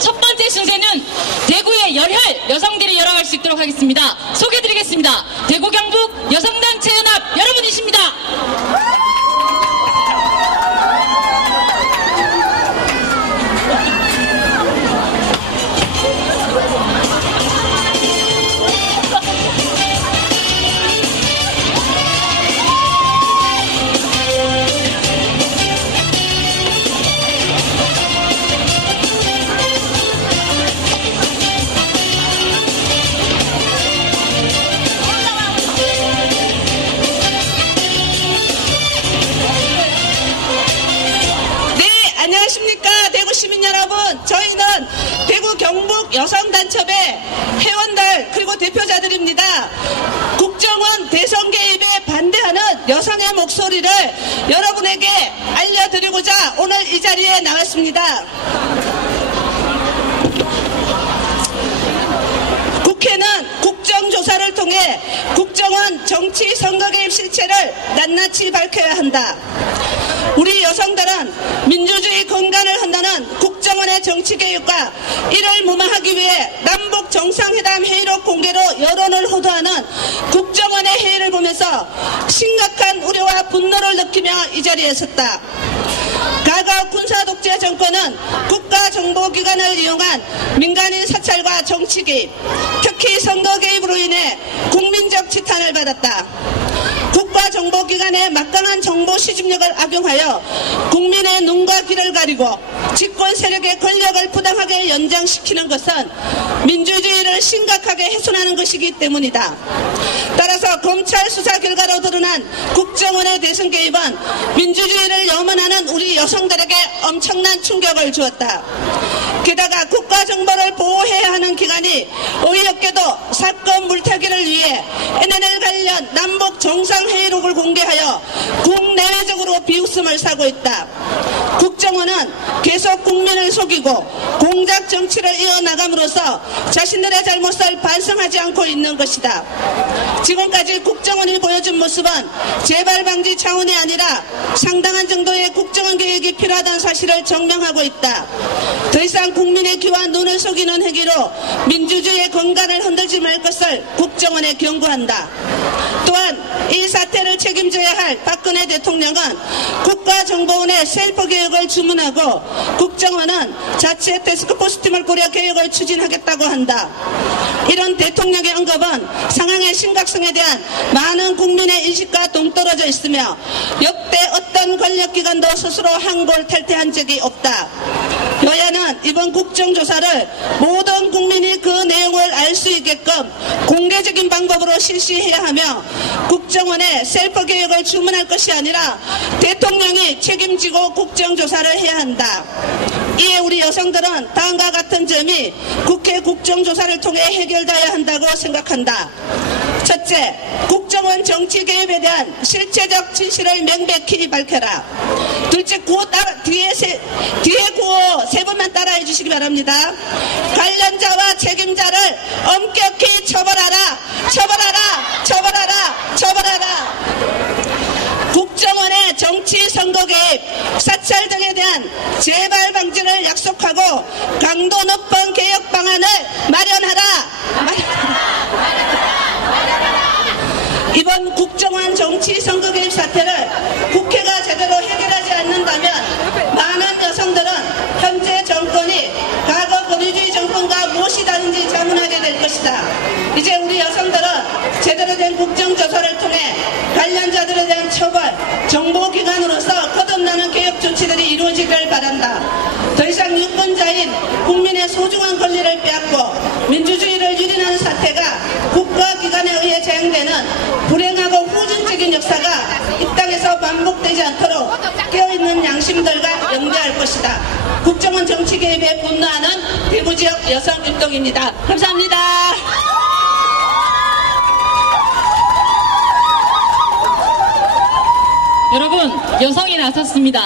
첫 번째 순서는 대구의 열혈 여성들이 열어갈 수 있도록 하겠습니다. 소개드리겠습니다. 대구 경북 여성단체 연합 여러분이십니다. 대구 시민 여러분, 저희는 대구 경북 여성단첩의 회원들 그리고 대표자들입니다. 국정원 대선 개입에 반대하는 여성의 목소리를 여러분에게 알려드리고자 오늘 이 자리에 나왔습니다. 국회는 국정조사를 통해 국정원 정치 선거 개입 실체를 낱낱이 밝혀야 한다. 우리 여성들은 민주주의 건강을 한다는 국정원의 정치 개입과 이를 무마하기 위해 남북 정상회담 회의록 공개로 여론을 호도하는 국정원의 회의를 보면서 심각한 우려와 분노를 느끼며 이 자리에 섰다. 과거 군사독재 정권은 국가정보기관을 이용한 민간인 사찰과 정치 개입, 특히 선거 개입으로 인해 국민적 지탄을 받았다. 국가정보기관의 막강한 정보 시집력을 악용하여 국민의 눈과 귀를 가리고 집권 세력의 권력을 부당하게 연장시키는 것은 민주주의를 심각하게 훼손하는 것이기 때문이다. 따라서 검찰 수사 결과로 드러난 국정원의 대선 개입은 민주주의를 염원하는 우리 여성들에게 엄청난 충격을 주었다. 게다가 국가정보를 보호해야 하는 기관이 어이없게도 사건 물타기를 위해 NNL 관련 남북 정상회의록을 공개하여 국내외적으로 비웃음을 사고 있다. 국정원은 계속 국민을 속이고 공작 정치를 이어나감으로써 자신들의 잘못을 반성하지 않고 있는 것이다. 지금까지 국정원이 보여준 모습은 재발 방지 차원이 아니라 상당한 정도의 국정원 개혁이 필요하다는 사실을 증명하고 있다. 더 이상 국민의 귀와 눈을 속이는 행위로 민주주의의 건강을 흔들지 말 것을 국정원에 경고한다. 또한 이 사태를 책임져야 할 박근혜 대통령은 국가정보원의 셀프 개혁을 주문하고 국정원은 자체 태스크포스팀을 꾸려 개혁을 추진하겠다고 한다. 이런 대통령의 언급은 상황의 심각성에 대한 많은 국민의 인식과 동떨어져 있으며 역대 어떤 권력기관도 스스로 항고를 탈퇴한 적이 없다. 여야는 이번 국정조사를 모든 국민이 그 내용을 알 수 있게끔 공개적인 방법으로 실시해야 하며 국정원의 셀프 개혁을 주문할 것이 아니라 대통령이 책임지고 국정조사를 해야 한다. 이에 우리 여성들은 다음과 같은 점이 국회 국정조사를 통해 해결되어야 한다고 생각한다. 첫째, 국정원 정치 개입에 대한 실체적 진실을 명백히 밝혀라. 둘째, 뒤에 구호 세 번만 따라해 주시기 바랍니다. 관련자와 책임자를 엄격히 처벌하라. 처벌하라. 처벌하라. 처벌하라. 국정원의 정치 선거 개입, 사찰 등에 대한 재발 방지를 약속하고 강도 높은 개혁 방안을 마련하라. 이번 국정원 정치 선거 개입 사태를 국회가 제대로 해결하지 않는다면 많은 여성들은 현재 정권이 과거 권위주의 정권과 무엇이 다른지 자문하게 될 것이다. 이제 우리 여성들은 제대로 된 국정조사를 통해 관련자들에 대한 처벌, 정보기관으로서 거듭나는 개혁 조치들이 이루어지기를 바란다. 더 이상 유권자인 국민의 소중한 권리를 빼앗고 민주주의를 유린하는 사태가 국가기관에 의해 재행되는 불행하고 후진적인 역사가 이 땅에서 반복되지 않도록 깨어있는 양심들과 연대할 것이다. 국정원 정치 개입에 분노하는 대구지역 여성운동입니다. 감사합니다. 여러분, 여성이 나섰습니다.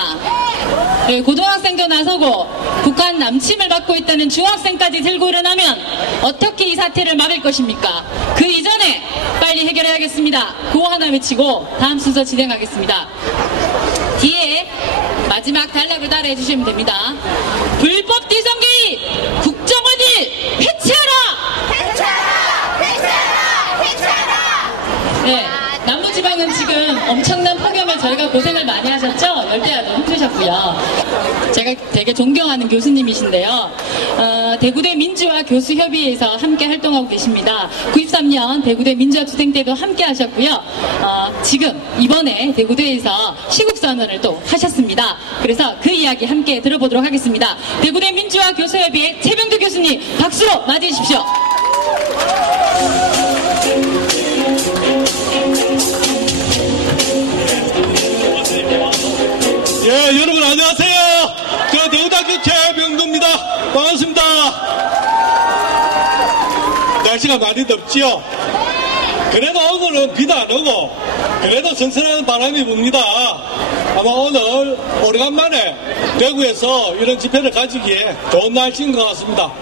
고등학생도 나서고 북한 남침을 받고 있다는 중학생까지 들고 일어나면 어떻게 이 사태를 막을 것입니까? 그 이전에 빨리 해결해야겠습니다. 구호 하나 외치고 다음 순서 진행하겠습니다. 뒤에 마지막 단락을 따라해 주시면 됩니다. 불법 대선 개입! 엄청난 폭염에 저희가 고생을 많이 하셨죠? 열대야도 힘드셨고요. 제가 되게 존경하는 교수님이신데요. 대구대 민주화 교수협의회에서 함께 활동하고 계십니다. 93년 대구대 민주학수생 때도 함께 하셨고요. 지금 이번에 대구대에서 시국선언을 또 하셨습니다. 그래서 그 이야기 함께 들어보도록 하겠습니다. 대구대 민주화 교수협의회 최병두 교수님 박수로 맞이해 주십시오. 예, 여러분 안녕하세요. 저 대구대학교 최병두입니다. 반갑습니다. 날씨가 많이 덥지요. 그래도 오늘은 비도 안 오고 그래도 선선한 바람이 붑니다. 아마 오늘 오래간만에 대구에서 이런 집회를 가지기에 좋은 날씨인 것 같습니다.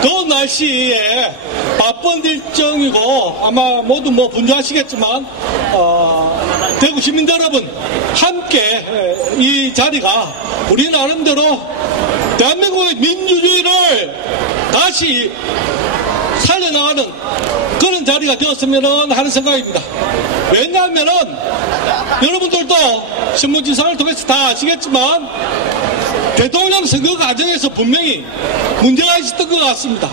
더운 날씨에 바쁜 일정이고 아마 모두 분주하시겠지만 대구 시민들 여러분 함께 이 자리가 우리 나름대로 대한민국의 민주주의를 다시 살려나가는 그런 자리가 되었으면 하는 생각입니다. 왜냐하면은 여러분들도 신문지상을 통해서 다 아시겠지만 대통령 선거 과정에서 분명히 문제가 있었던 것 같습니다.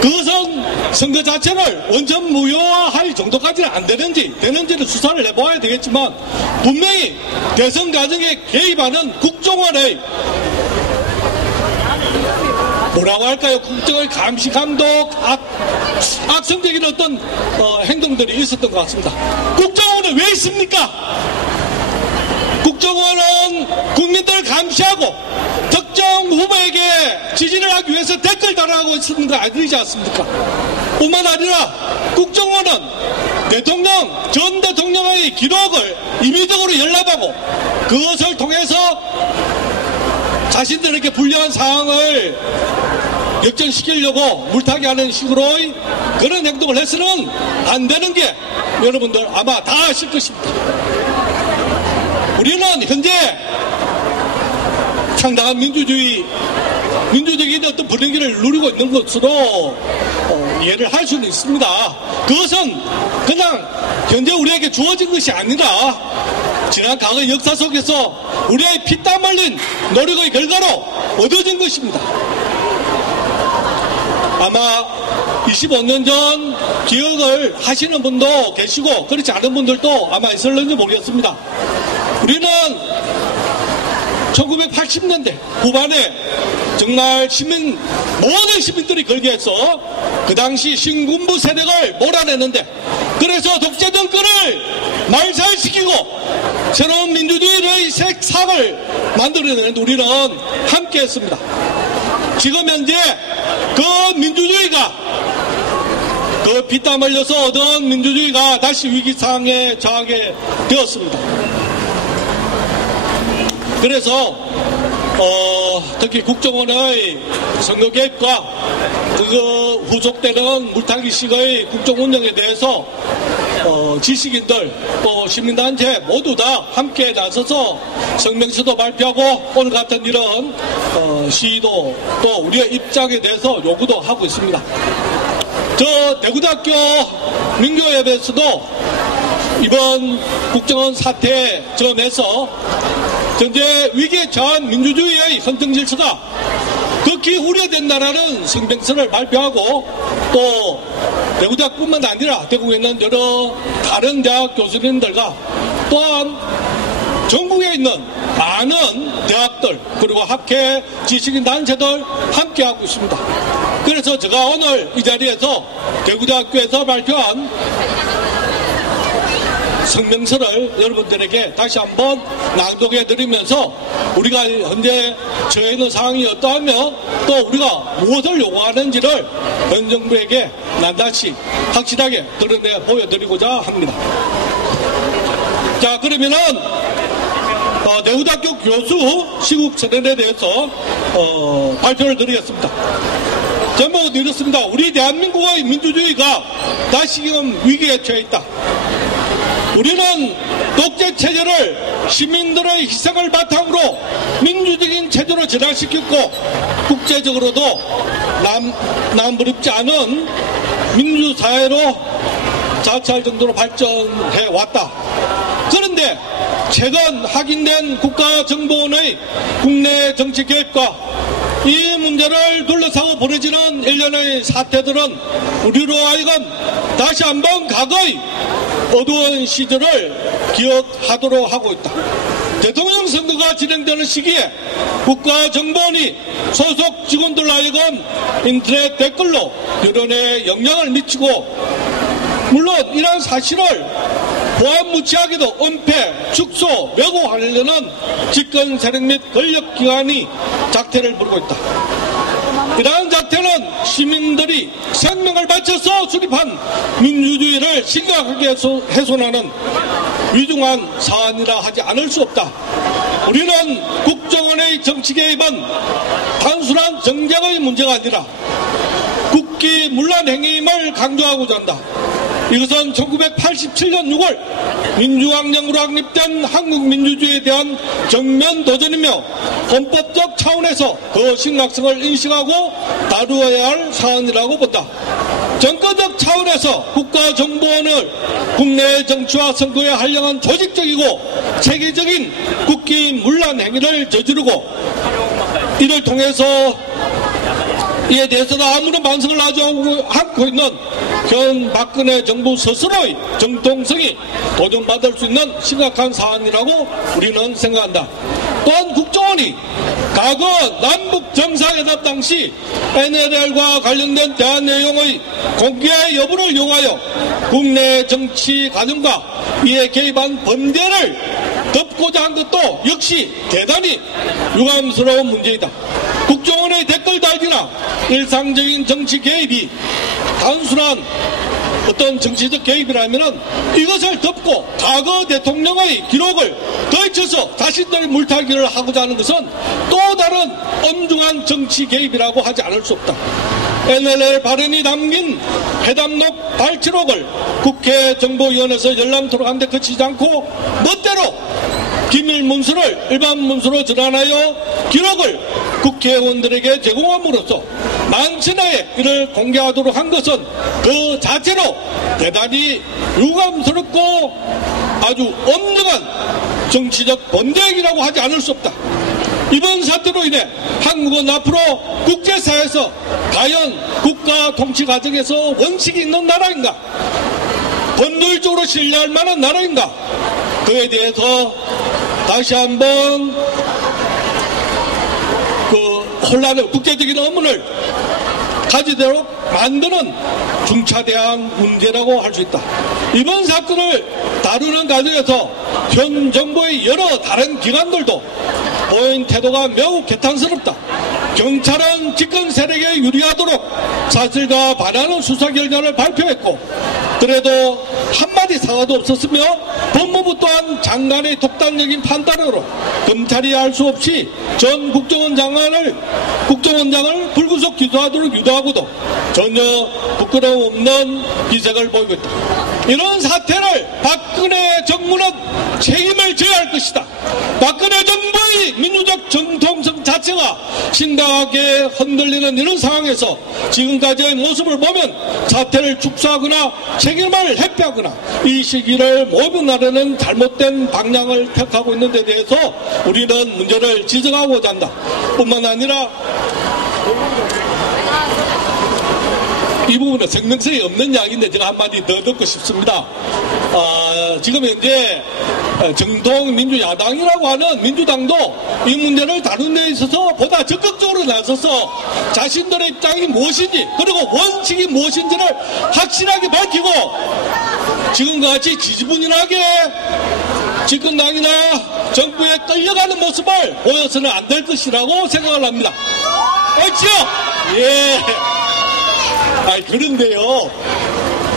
그것은 선거 자체를 원천 무효화할 정도까지는 안 되는지를 수사를 해봐야 되겠지만 분명히 대선 과정에 개입하는 국정원의 뭐라고 할까요? 국정의 감시 감독 악성적인 어떤 행동들이 있었던 것 같습니다. 국정원은 왜 있습니까? 국정원은 국민들을 감시하고 특정 후보에게 지지를 하기 위해서 댓글 달아하고 있는 거 아니지 않습니까? 뿐만 아니라 국정원은 전 대통령의 기록을 임의적으로 열람하고 그것을 통해서 자신들에게 불리한 상황을 역전시키려고 물타기 하는 식으로의 그런 행동을 해서는 안 되는 게 여러분들 아마 다 아실 것입니다. 우리는 현재 상당한 민주적인 어떤 분위기를 누리고 있는 것으로 이해를 할 수는 있습니다. 그것은 그냥 현재 우리에게 주어진 것이 아니라 지난 과거 역사 속에서 우리의 피땀 흘린 노력의 결과로 얻어진 것입니다. 아마 25년 전 기억을 하시는 분도 계시고 그렇지 않은 분들도 아마 있을는지 모르겠습니다. 우리는 1980년대 후반에 정말 모든 시민들이 걸기해서 그 당시 신군부 세력을 몰아내는데 그래서 독재 정권을 말살시키고 새로운 민주주의의 색상을 만들어내는 우리는 함께 했습니다. 지금 현재 그 민주주의가 그 피땀 흘려서 얻은 민주주의가 다시 위기상에 처하게 되었습니다. 그래서 특히 국정원의 선거 개입과 그 후속되는 물타기식의 국정 운영에 대해서 지식인들 또 시민단체 모두 다 함께 나서서 성명서도 발표하고 오늘 같은 이런 시위도 또 우리의 입장에 대해서 요구도 하고 있습니다. 저 대구대학교 민교협에서도 이번 국정원 사태 점에서 현재 위기에 처한 민주주의의 선정 질서가 극히 우려된다라는 성명서를 발표하고 또 대구대학뿐만 아니라 대구에 있는 여러 다른 대학 교수님들과 또한 전국에 있는 많은 대학들 그리고 학회 지식인 단체들 함께하고 있습니다. 그래서 제가 오늘 이 자리에서 대구대학교에서 발표한 성명서를 여러분들에게 다시 한번 낭독해 드리면서 우리가 현재 처해 있는 상황이 어떠하며 또 우리가 무엇을 요구하는지를 현 정부에게 낱낱이 확실하게 드러내 보여드리고자 합니다. 자, 그러면은 대구대학교 교수 시국 선언에 대해서 발표를 드리겠습니다. 제목은 이렇습니다. 우리 대한민국의 민주주의가 다시금 위기에 처해 있다. 우리는 독재 체제를 시민들의 희생을 바탕으로 민주적인 체제로 전환시켰고 국제적으로도 남부럽지 않은 민주사회로 자처할 정도로 발전해 왔다. 그런데 최근 확인된 국가정보원의 국내 정치 개입과 이 문제를 둘러싸고 벌어지는 일련의 사태들은 우리로 하여금 다시 한번 과거의 어두운 시절을 기억하도록 하고 있다. 대통령 선거가 진행되는 시기에 국가정보원이 소속 직원들 하여금 인터넷 댓글로 여론에 영향을 미치고, 물론 이러한 사실을 보안무치하게도 은폐, 축소, 왜곡하려는 집권 세력 및 권력기관이 작태를 부르고 있다. 이러한 작태는 시민들이 생명을 바쳐서 수립한 민주주의를 심각하게 훼손하는 위중한 사안이라 하지 않을 수 없다. 우리는 국정원의 정치 개입은 단순한 정쟁의 문제가 아니라 국기문란 행위임을 강조하고자 한다. 이것은 1987년 6월 민주항쟁으로 확립된 한국 민주주의에 대한 정면 도전이며 헌법적 차원에서 그 심각성을 인식하고 다루어야 할 사안이라고 본다. 정권적 차원에서 국가정보원을 국내 정치와 선거에 활용한 조직적이고 체계적인 국기문란 행위를 저지르고, 이를 통해서 이에 대해서도 아무런 반성을 하지 않고 있는 현 박근혜 정부 스스로의 정통성이 도전받을 수 있는 심각한 사안이라고 우리는 생각한다. 또한 국정원이 과거 남북 정상회담 당시 NLL과 관련된 대화 내용의 공개 여부를 이용하여 국내 정치 과정과 이에 개입한 범죄를 덮고자 한 것도 역시 대단히 유감스러운 문제이다. 국정원의 댓글 달기나 일상적인 정치 개입이 단순한 어떤 정치적 개입이라면 이것을 덮고 과거 대통령의 기록을 덧쳐서 자신들의 물타기를 하고자 하는 것은 또 다른 엄중한 정치 개입이라고 하지 않을 수 없다. NLL 발언이 담긴 회담록 발치록을 국회 정보위원회에서 열람토록 한데 그치지 않고 멋대로 기밀 문서를 일반 문서로 전환하여 기록을 국회의원들에게 제공함으로써 만천하에 이를 공개하도록 한 것은 그 자체로 대단히 유감스럽고 아주 엄중한 정치적 범죄이라고 하지 않을 수 없다. 이번 사태로 인해 한국은 앞으로 국제사회에서 과연 국가 통치 과정에서 원칙이 있는 나라인가, 법률적으로 신뢰할 만한 나라인가, 그에 대해서 다시 한번 혼란의 국제적인 의문을 가지도록 만드는 중차대한 문제라고 할 수 있다. 이번 사건을 다루는 과정에서 현 정부의 여러 다른 기관들도 보인 태도가 매우 개탄스럽다. 경찰은 집권 세력에 유리하도록 사실과 반하는 수사 결과를 발표했고, 그래도 한마디 사과도 없었으며 법무부 또한 장관의 독단적인 판단으로 검찰이 할 수 없이 전 국정원장을 불구속 기소하도록 유도하고도 전혀 부끄러움 없는 기색을 보이고 있다. 이런 사태를 박근혜 정부는 책임을 져야 할 것이다. 박근혜 정부의 민주적 정통성 자체가 심각하게 흔들리는 이런 상황에서 지금까지의 모습을 보면 사태를 축소하거나 책임을 회피하거나 이 시기를 모면하려는 잘못된 방향을 택하고 있는 데 대해서 우리는 문제를 지적하고자 한다. 뿐만 아니라 이 부분은 생명성이 없는 이야기인데 제가 한마디 더 듣고 싶습니다. 지금 현재 정통 민주야당이라고 하는 민주당도 이 문제를 다루는 데 있어서 보다 적극적으로 나서서 자신들의 입장이 무엇인지, 그리고 원칙이 무엇인지를 확실하게 밝히고 지금과 같이 지지분열하게 집권당이나 정부에 끌려가는 모습을 보여서는 안 될 것이라고 생각을 합니다. 옳지요? 예. 그런데요,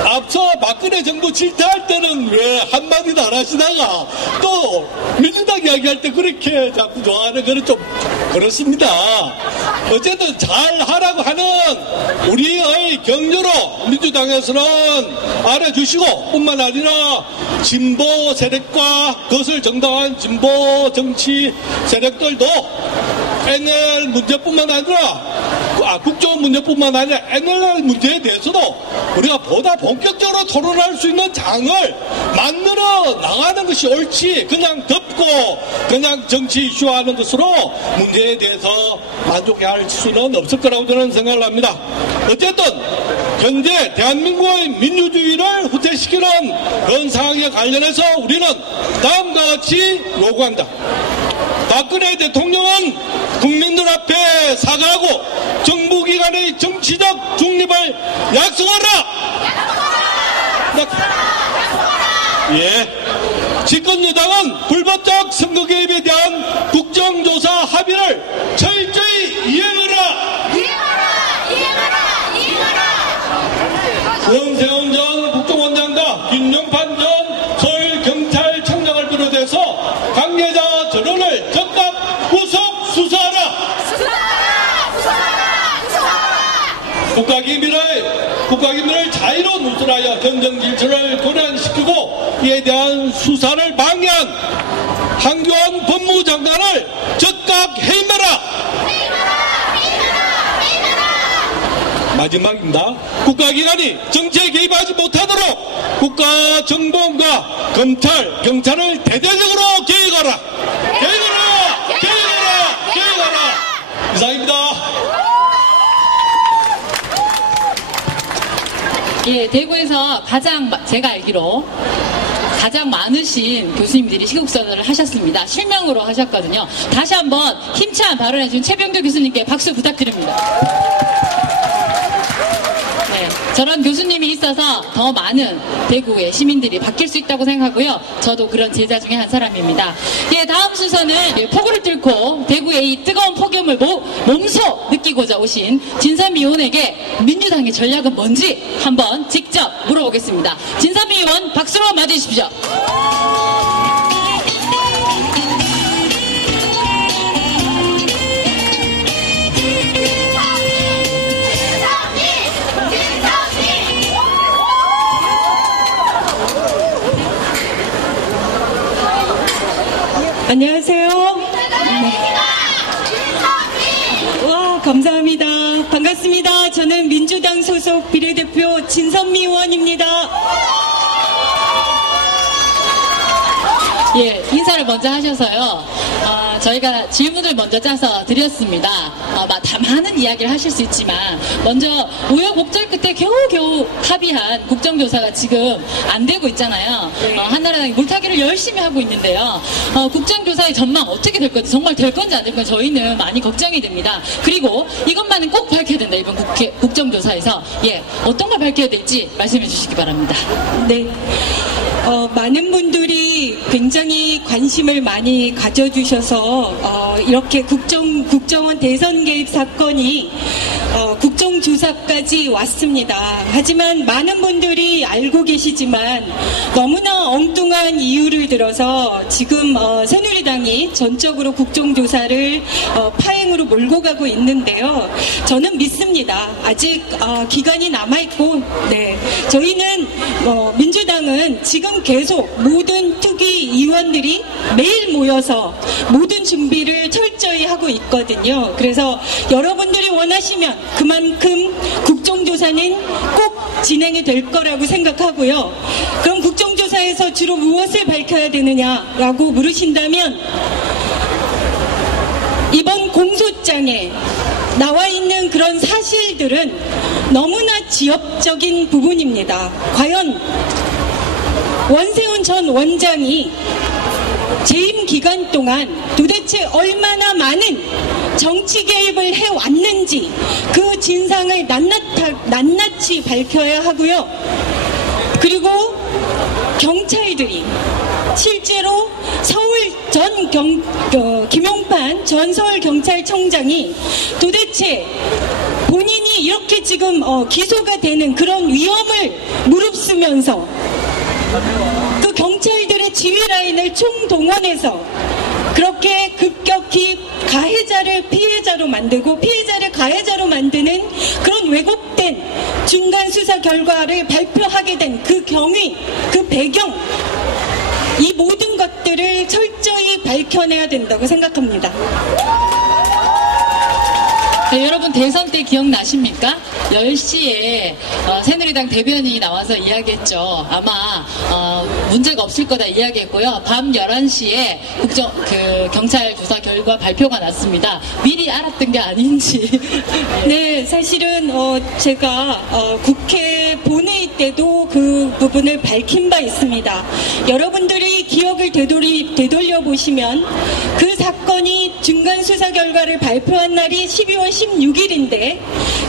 앞서 박근혜 정부 질타할 때는 왜 한마디도 안 하시다가 또 민주당 이야기할 때 그렇게 자꾸 좋아하는 거는 좀 그렇습니다. 어쨌든 잘 하라고 하는 우리의 격려로 민주당에서는 알아주시고, 뿐만 아니라 진보 세력과 그것을 정당한 진보 정치 세력들도 NL 문제뿐만 아니라 국정 문제뿐만 아니라 NLL 문제에 대해서도 우리가 보다 본격적으로 토론할 수 있는 장을 만들어 나가는 것이 옳지, 그냥 덮고 그냥 정치 이슈화하는 것으로 문제에 대해서 만족할 수는 없을 거라고 저는 생각을 합니다. 어쨌든 현재 대한민국의 민주주의를 후퇴시키는 그런 상황에 관련해서 우리는 다음과 같이 요구한다. 박근혜 대통령은 국민들 앞에 사과하고 정부기관의 정치적 중립을 약속하라! 예. 집권여당은 불법적 선거 개입에 대한 국정조사 합의를 철저히 이행하라! 권세훈 전 국정원장과 김영판 전 서울경찰청장을 비롯해서 관계자 전원을 즉각 구속 수사하라! 국가기밀을 자유로 누설하여 전정 질서를 고난시키고 이에 대한 수사를 방해한 한교안 법무장관을 즉각 해임하라! 마지막입니다. 국가기관이 정치에 개입하지 못하도록 국가정보원과 검찰, 경찰을 대대적으로 개혁하라! 이상입니다. 예, 대구에서 제가 알기로 가장 많으신 교수님들이 시국선언을 하셨습니다. 실명으로 하셨거든요. 다시 한번 힘찬 발언해 주신 최병도 교수님께 박수 부탁드립니다. 네, 저런 교수님이 있어서 더 많은 대구의 시민들이 바뀔 수 있다고 생각하고요. 저도 그런 제자 중에 한 사람입니다. 예, 다음 순서는 폭우를 뚫고 대구의 이 뜨거운 폭염을 몸소 느끼고자 오신 진선미 의원에게 민주당의 전략은 뭔지 한번 직접 물어보겠습니다. 진선미 의원 박수로 맞이해주십시오. 안녕하세요. 네. 와, 감사합니다. 반갑습니다. 저는 민주당 소속 비례대표 진선미 의원입니다. 예, 인사를 먼저 하셔서요. 저희가 질문을 먼저 짜서 드렸습니다. 다 많은 이야기를 하실 수 있지만 먼저 우여곡절 끝에 겨우겨우 합의한 국정조사가 지금 안 되고 있잖아요. 한나라당이 물타기를 열심히 하고 있는데요. 국정조사의 전망 어떻게 될 건지, 정말 될 건지 안 될 건지 저희는 많이 걱정이 됩니다. 그리고 이것만은 꼭 밝혀야 된다. 이번 국정조사에서 어떤 걸 밝혀야 될지 말씀해 주시기 바랍니다. 네. 많은 분들이 굉장히 관심을 많이 가져주셔서 이렇게 국정원 대선 개입 사건이 국정조사까지 왔습니다. 하지만 많은 분들이 알고 계시지만 너무나 엉뚱한 이유를 들어서 지금 새누리당이 전적으로 국정조사를 파행으로 몰고 가고 있는데요. 저는 믿습니다. 아직 기간이 남아있고 저희는 민주당은 지금 계속 모든 특위 위원들이 매일 모여서 모든 준비를 철저히 하고 있거든요. 그래서 여러분들이 원하시면 그만큼 국정조사는 꼭 진행이 될 거라고 생각하고요. 그럼 국정조사에서 주로 무엇을 밝혀야 되느냐라고 물으신다면 이번 공소장에 나와 있는 그런 사실들은 너무나 지엽적인 부분입니다. 과연 원세훈 전 원장이 재임 기간 동안 도대체 얼마나 많은 정치 개입을 해왔는지 그 진상을 낱낱이 밝혀야 하고요. 그리고 경찰들이 실제로 김용판 전 서울경찰청장이 도대체 본인이 이렇게 지금 기소가 되는 그런 위험을 무릅쓰면서 그 경찰들의 지휘 라인을 총동원해서 그렇게 급격히 가해자를 피해자로 만들고 피해자를 가해자로 만드는 그런 왜곡된 중간 수사 결과를 발표하게 된 그 경위, 그 배경, 이 모든 것들을 철저히 밝혀내야 된다고 생각합니다. 네, 여러분 대선 때 기억나십니까? 10시에 새누리당 대변인이 나와서 이야기했죠. 아마 문제가 없을 거다 이야기했고요. 밤 11시에 경찰 조사 결과 발표가 났습니다. 미리 알았던 게 아닌지. 네, 사실은 제가 국회 본회의 때도 그 부분을 밝힌 바 있습니다. 여러분들이 기억을 되돌려 보시면 그 사건이 중간 수사 결과를 발표한 날이 12월 16일인데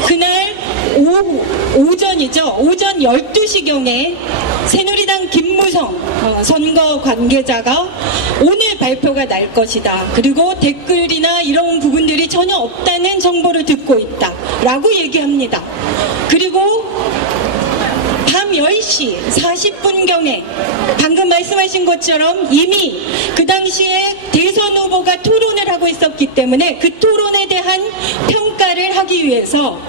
그날 오전이죠. 오전 12시경에 새누리당 김무성 선거 관계자가 오늘 발표가 날 것이다. 그리고 댓글이나 이런 부분들이 전혀 없다는 정보를 듣고 있다. 라고 얘기합니다. 그리고 밤 10시 40분경에 방금 말씀하신 것처럼 이미 그 당시에 대선 후보가 토론을 하고 있었기 때문에 그 토론에 대한 평가를 하기 위해서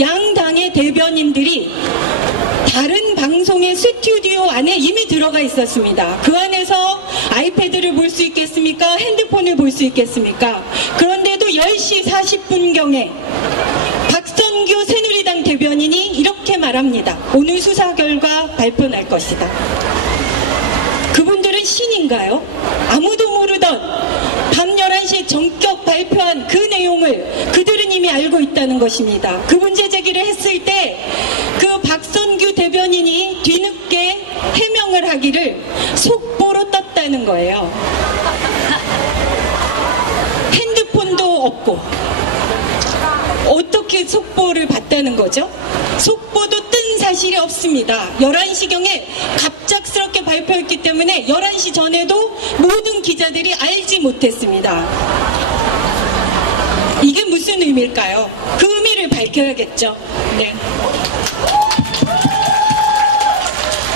양당의 대변인들이 다른 방송의 스튜디오 안에 이미 들어가 있었습니다. 그 안에서 아이패드를 볼 수 있겠습니까? 핸드폰을 볼 수 있겠습니까? 그런데도 10시 40분경에 박선규 새누리당 대변인이 이렇게 말합니다. 오늘 수사 결과 발표 날 것이다. 그분들은 신인가요? 아무도 모르던 밤 11시에 전격 발표한 그 내용을 그들은 이미 알고 있다는 것입니다. 그 문제 제기를 했을 때 그 박선규 대변인이 뒤늦게 해명을 하기를 속보로 떴다는 거예요. 핸드폰도 없고 어떻게 속보를 봤다는 거죠? 속보도 뜬 사실이 없습니다. 11시경에 갑작스럽게 발표했기 때문에 11시 전에도 모든 기자들이 알지 못했습니다. 이게 무슨 의미일까요? 그 의미를 밝혀야겠죠. 네.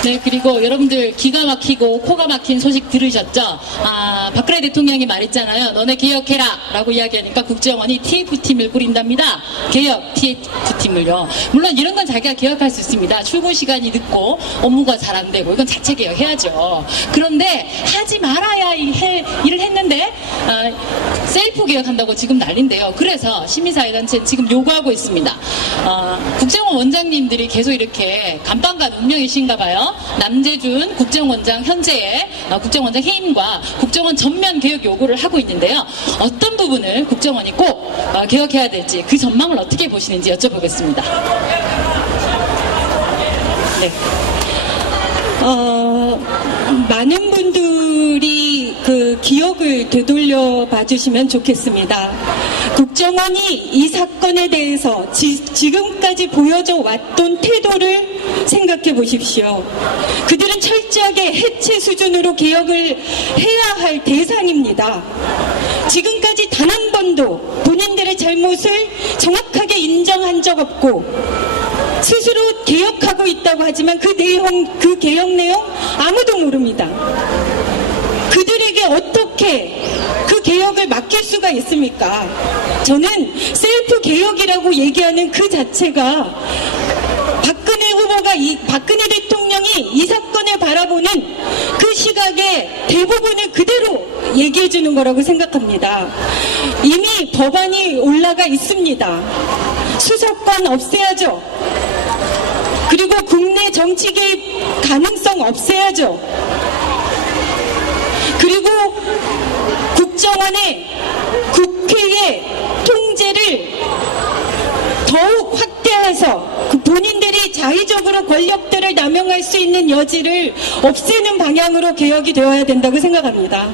네, 그리고 여러분들 기가 막히고 코가 막힌 소식 들으셨죠? 박근혜 대통령이 말했잖아요. 너네 개혁해라 라고 이야기하니까 국정원이 TF팀을 꾸린답니다. 개혁 TF팀을요. 물론 이런 건 자기가 개혁할 수 있습니다. 출근 시간이 늦고 업무가 잘 안 되고 이건 자체 개혁해야죠. 그런데 하지 말아야 일을 했는데 셀프 개혁한다고 지금 난린데요. 그래서 시민사회단체 지금 요구하고 있습니다. 국정원 원장님들이 계속 이렇게 감방간 운명이신가 봐요. 남재준 국정원장 현재의 국정원장 해임과 국정원 전면 개혁 요구를 하고 있는데요. 어떤 부분을 국정원이 꼭 개혁해야 될지 그 전망을 어떻게 보시는지 여쭤보겠습니다. 네. 많은 분들이 그 기억을 되돌려 봐주시면 좋겠습니다. 국정원이 이 사건에 대해서 지금까지 보여줘 왔던 태도를 생각해 보십시오. 그들은 철저하게 해체 수준으로 개혁을 해야 할 대상입니다. 지금까지 단 한 번도 본인들의 잘못을 정확하게 인정한 적 없고 스스로 개혁하고 있다고 하지만 그 개혁 내용 아무도 모릅니다. 그들에게 어떻게 그 개혁을 맡길 수가 있습니까? 저는 셀프 개혁이라고 얘기하는 그 자체가 박근혜 대통령이 이 사건을 바라보는 그 시각의 대부분을 그대로 얘기해 주는 거라고 생각합니다. 이미 법안이 올라가 있습니다. 수사권 없애야죠. 그리고 국내 정치 개입 가능성 없애야죠. 그리고 국정원의 국회의 통제를 더욱 확대해서 본인들이 자의적으로 권력들을 남용할 수 있는 여지를 없애는 방향으로 개혁이 되어야 된다고 생각합니다.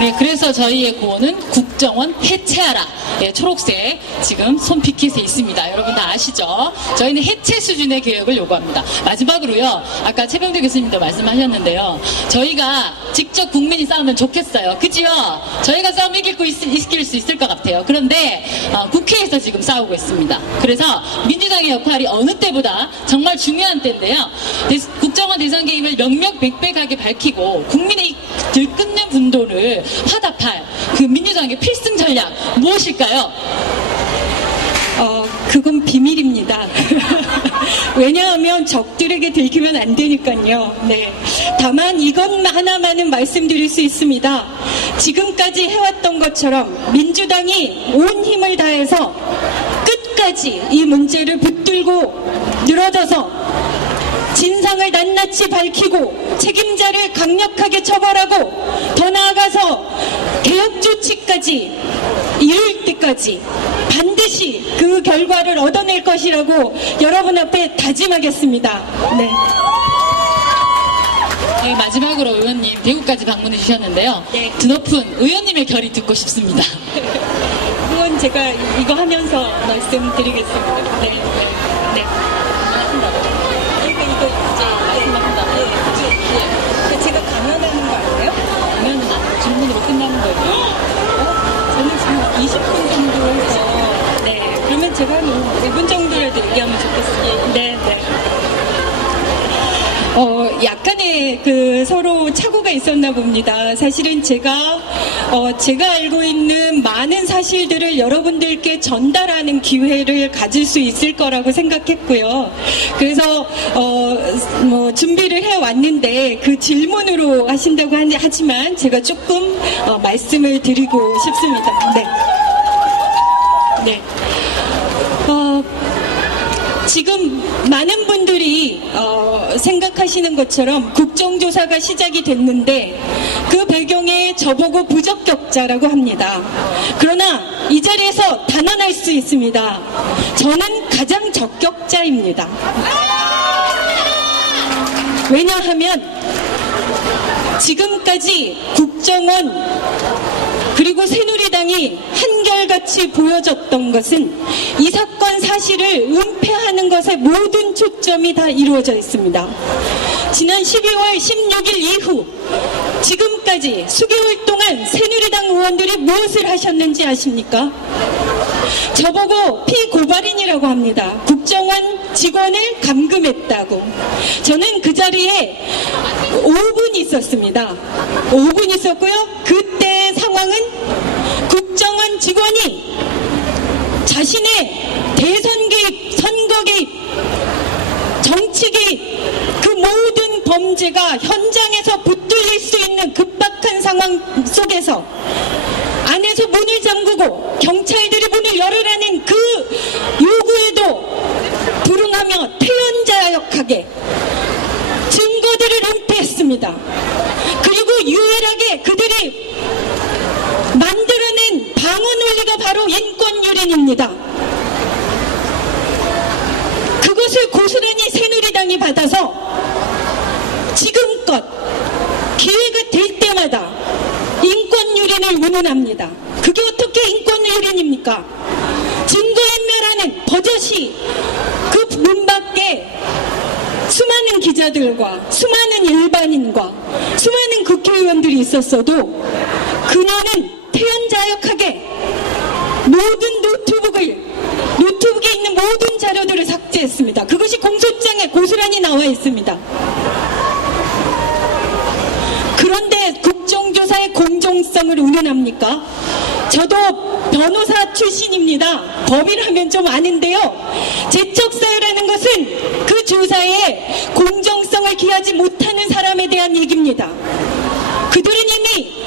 네, 그래서 저희의 구호는 국정원 해체하라. 네, 초록색 지금 손피켓에 있습니다. 여러분 다 아시죠? 저희는 해체 수준의 개혁을 요구합니다. 마지막으로요, 아까 최병대 교수님도 말씀하셨는데요. 저희가 직접 국민이 싸우면 좋겠어요. 그지요? 저희가 싸움 이길 수 있을 것 같아요. 그런데 국회에서 지금 싸우고 있습니다. 그래서 민주당의 역할이 어느 때보다 정말 중요한 때인데요. 국정원 대선 개입을 명명백백하게 밝히고 국민의 들끓는 분노를 화답할 그 민주당의 필승 전략 무엇일까요? 그건 비밀입니다. 왜냐하면 적들에게 들키면 안 되니까요. 네. 다만 이것 하나만은 말씀드릴 수 있습니다. 지금까지 해왔던 것처럼 민주당이 온 힘을 다해서 끝까지 이 문제를 붙들고 늘어져서 진상을 낱낱이 밝히고 책임자를 강력하게 처벌하고 더 나아가서 개혁 조치까지 이룰 때까지 반드시 그 결과를 얻어낼 것이라고 여러분 앞에 다짐하겠습니다. 네. 네, 마지막으로 의원님 대구까지 방문해 주셨는데요. 네. 드높은 의원님의 결의 듣고 싶습니다. 그건 제가 이거 하면서 말씀드리겠습니다. 네. 네. 이거 이제 제가 강연하는 거 아니에요? 의원은 질문으로 끝나는 거예요. 저는 지금 20분 정도 해서 네. 그러면 제가 한 5분 정도라도 얘기하면 좋겠어요. 네. 약간의 서로 착오가 있었나 봅니다. 사실은 제가 알고 있는 많은 사실들을 여러분들께 전달하는 기회를 가질 수 있을 거라고 생각했고요. 그래서 준비를 해왔는데 그 질문으로 하신다고 하지만 제가 조금 말씀을 드리고 싶습니다. 네. 지금 많은 분들이 생각하시는 것처럼 국정조사가 시작이 됐는데 그 배경에 저보고 부적격자라고 합니다. 그러나 이 자리에서 단언할 수 있습니다. 저는 가장 적격자입니다. 왜냐하면 지금까지 국정원 그리고 새누리당이 한결같이 보여줬던 것은 이 사건 사실을 은폐하는 것에 모든 초점이 다 이루어져 있습니다. 지난 12월 16일 이후 지금까지 수개월 동안 새누리당 의원들이 무엇을 하셨는지 아십니까? 저보고 피고발인이라고 합니다. 국정원 직원을 감금했다고. 저는 그 자리에 5분 있었습니다. 5분 있었고요. 그때 상황은 국정원 직원이 자신의 대선 개입, 선거 개입, 정치 개입, 그 모든 범죄가 현장에서 붙들릴 수 있는 급박한 상황 속에서 안에서 문을 잠그고 경찰들이 문을 열으라는 그 요구에도 불응하며 태연자역하게 증거들을 은폐했습니다. 그리고 유일하게 그들이 만들어낸 방어 논리가 바로 인권유린입니다. 그것을 고스란히 새누리당이 받아서 지금껏 기회가 될 때마다 인권유린을 운운합니다. 그게 어떻게 인권유린입니까? 증거인멸하는 버젓이 그 문 밖에 수많은 기자들과 수많은 일반인과 수많은 국회의원들이 있었어도 그녀는 태연자역하게 모든 노트북에 있는 모든 자료들을 삭제했습니다. 그것이 공소장에 고스란히 나와 있습니다. 그런데 국정조사의 공정성을 운운합니까? 저도 변호사 출신입니다. 법이라면 좀 아는데요. 재척사유라는 것은 그 조사에 공정성을 기하지 못하는 사람에 대한 얘기입니다. 그들은 이미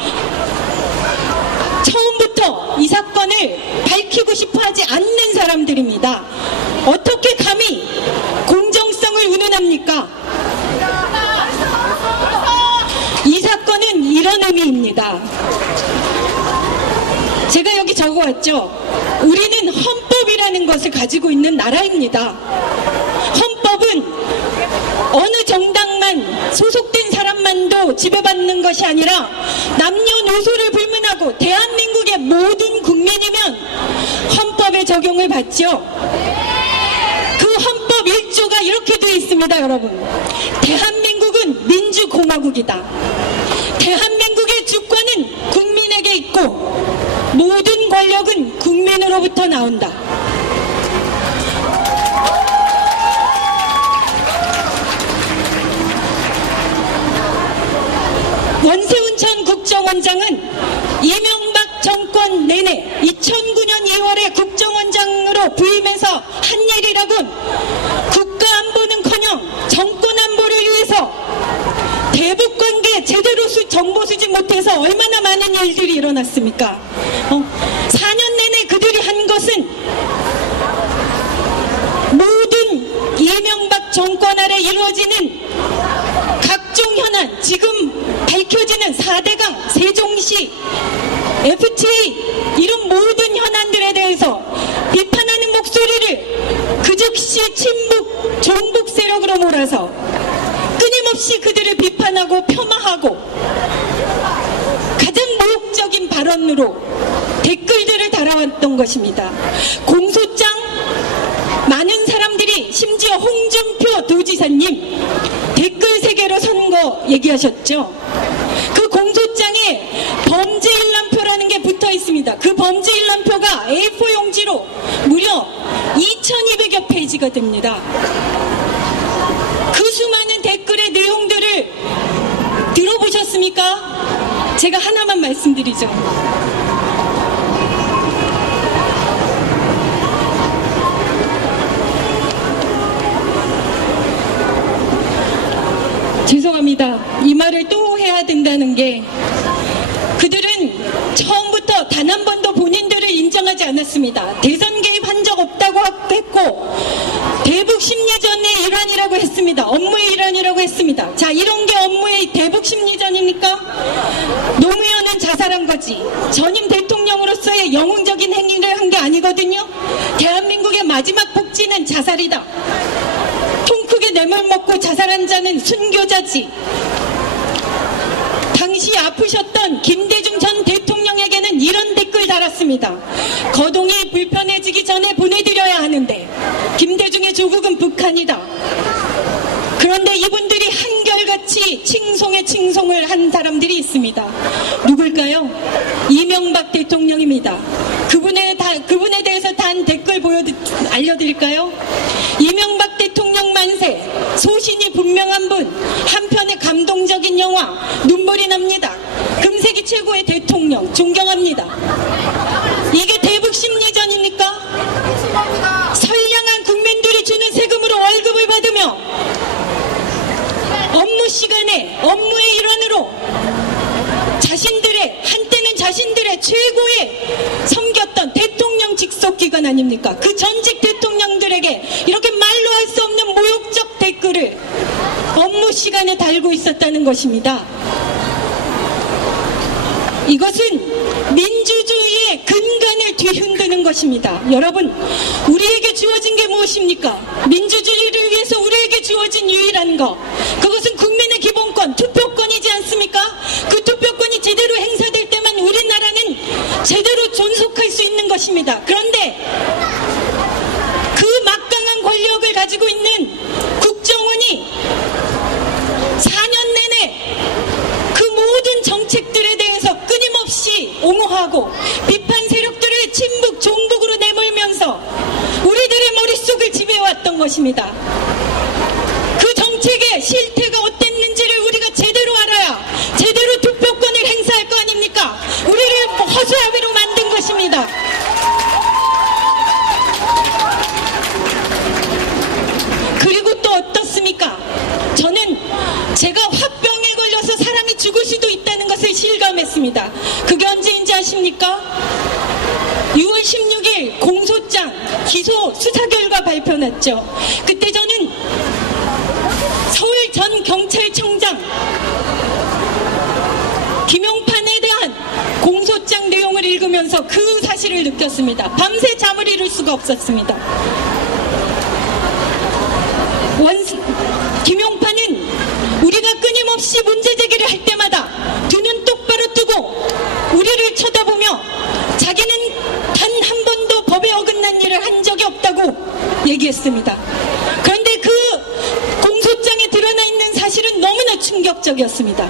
처음부터 이 사건을 밝히고 싶어하지 않는 사람들입니다. 어떻게 감히 공정성을 운운합니까? 이 사건은 이런 의미입니다. 제가 여기 적어왔죠. 우리는 헌법이라는 것을 가지고 있는 나라입니다. 헌법은 어느 정당만 소속된 사람만도 지배받는 것이 아니라 남녀노소를 불문하고 대한민국의 모든 국민이면 헌법의 적용을 받죠. 그 헌법 1조가 이렇게 되어 있습니다. 여러분, 대한민국은 민주공화국이다. 대한민국의 주권은 국민에게 있고 모든 권력은 국민으로부터 나온다. 원세훈 전 국정원장은 이명박 정권 내내 2009년 2월에 국정원장으로 부임해서 한 일이라곤 국가안보 일들이 일어났습니까? 4년 내내 그들이 한 것은 모든 이명박 정권 아래 이루어지는 각종 현안, 지금 밝혀지는 4대강, 세종시, FTA 이런 모든 현안들에 대해서 비판하는 목소리를 그 즉시 친북, 종북 세력으로 몰아서 끊임없이 그들을 비판하고 폄하하고 가장 모욕적인 발언으로 댓글들을 달아왔던 것입니다. 공소장 많은 사람들이, 심지어 홍준표 도지사님 댓글 세계로 선거 얘기하셨죠. 그 공소장에 범죄 일람표라는 게 붙어 있습니다. 그 범죄 일람표가 A4 용지로 무려 2200여 페이지가 됩니다. 그 수많은 댓글의 내용들을 들어보셨습니까? 제가 하나만 말씀드리죠. 죄송합니다. 이 말을 또 해야 된다는 게, 그들은 처음부터 단 한 번도 본인들을 인정하지 않았습니다. 대선 개입한 적 없다고 했고 대북 심리전의 일환이라고 했습니다. 업무의 일환이라고 했습니다. 자, 이런 게 업무의 대북 심리전입니까? 노무현은 자살한 거지. 전임 대통령으로서의 영웅적인 행위를 한 게 아니거든요. 대한민국의 마지막 복지는 자살이다. 통 크게 뇌물 먹고 자살한 자는 순교자지. 당시 아프셨던 김대중 전 대통령에게는 이런 댓글 달았습니다. 거동이 불편해지기 전에 보내드려야 하는데 김대중의 조국은 북한이다. 그런데 이분들이 한결같이 칭송에 칭송을 한 사람들이 있습니다. 누굴까요? 이명박 대통령입니다. 그분에 대해서 단 댓글 알려드릴까요? 이명박 대통령 만세, 소신이 분명한 분, 한편의 감동적인 영화, 눈물이 납니다. 금세기 최고의 대통령, 존경합니다. 이게 대북 심리전입니까? 선량한 국민들이 주는 세금으로 월급을 받으며 업무 시간에 업무의 일환으로 한때는 자신들의 최고의 섬겼던 대통령 직속기관 아닙니까? 그 전직 대통령들에게 이렇게 말로 할 수 없는 모욕적 댓글을 업무 시간에 달고 있었다는 것입니다. 이것은 민주주의의 근간을 뒤흔드는 것입니다. 여러분, 우리에게 주어진 게 무엇입니까? 민주주의를 위해서 우리에게 주어진 유일한 것, 그것은 국민의 기본권, 투표권이지 않습니까? 그 투표권이 제대로 행사될 때만 우리나라는 제대로 존속할 수 있는 것입니다. 그런데 그 막강한 권력을 가지고 있는 국정원이 4년 내내 그 모든 정책들에 대해서 끊임없이 옹호하고 비판 세력들을 친북, 종북으로 내몰면서 우리들의 머릿속을 지배해왔던 것입니다. 그 정책의 실태가 어땠는지를 우리가 제대로 알아야 제대로 투표권을 행사할 거 아닙니까? 우리를 허수아비로 만든 것입니다. 그리고 또 어떻습니까? 저는 제가 화병에 걸려서 사람이 죽을 수도 있다는 것을 실감했습니다. 그게 언제인지 아십니까? 6월 16일 공소장 기소 수사 결과 발표 났죠. 그때 저는 서울 전 경찰청장 김용판에 대한 공소장 내용을 읽으면서 그 사실을 느꼈습니다. 밤새 잠을 이룰 수가 없었습니다. 김용판은 우리가 끊임없이 문제 제기를 할 때마다 두 눈 똑바로 뜨고 우리를 쳐다보며 자기는 단 한 번도 법에 어긋난 일을 한 적이 없다고 얘기했습니다. 그런데 그 공소장에 드러나 있는 사실은 너무나 충격적이었습니다.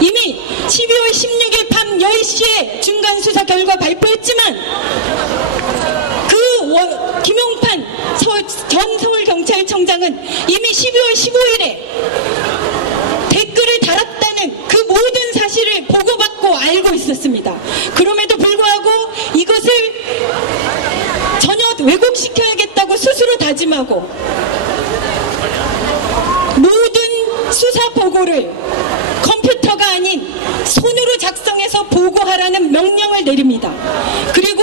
이미 12월 16일 밤 10시에 중간수사 결과 발표했지만 그 김용판 전 서울경찰청장은 이미 12월 15일에 댓글을 달았다는 그 모든 사실을 보고받고 알고 있었습니다. 그럼에도 불구하고 이것을 전혀 왜곡시켜야겠다고 스스로 다짐하고 모든 수사 보고를 컴퓨터 컴퓨터가 아닌 손으로 작성해서 보고하라는 명령을 내립니다. 그리고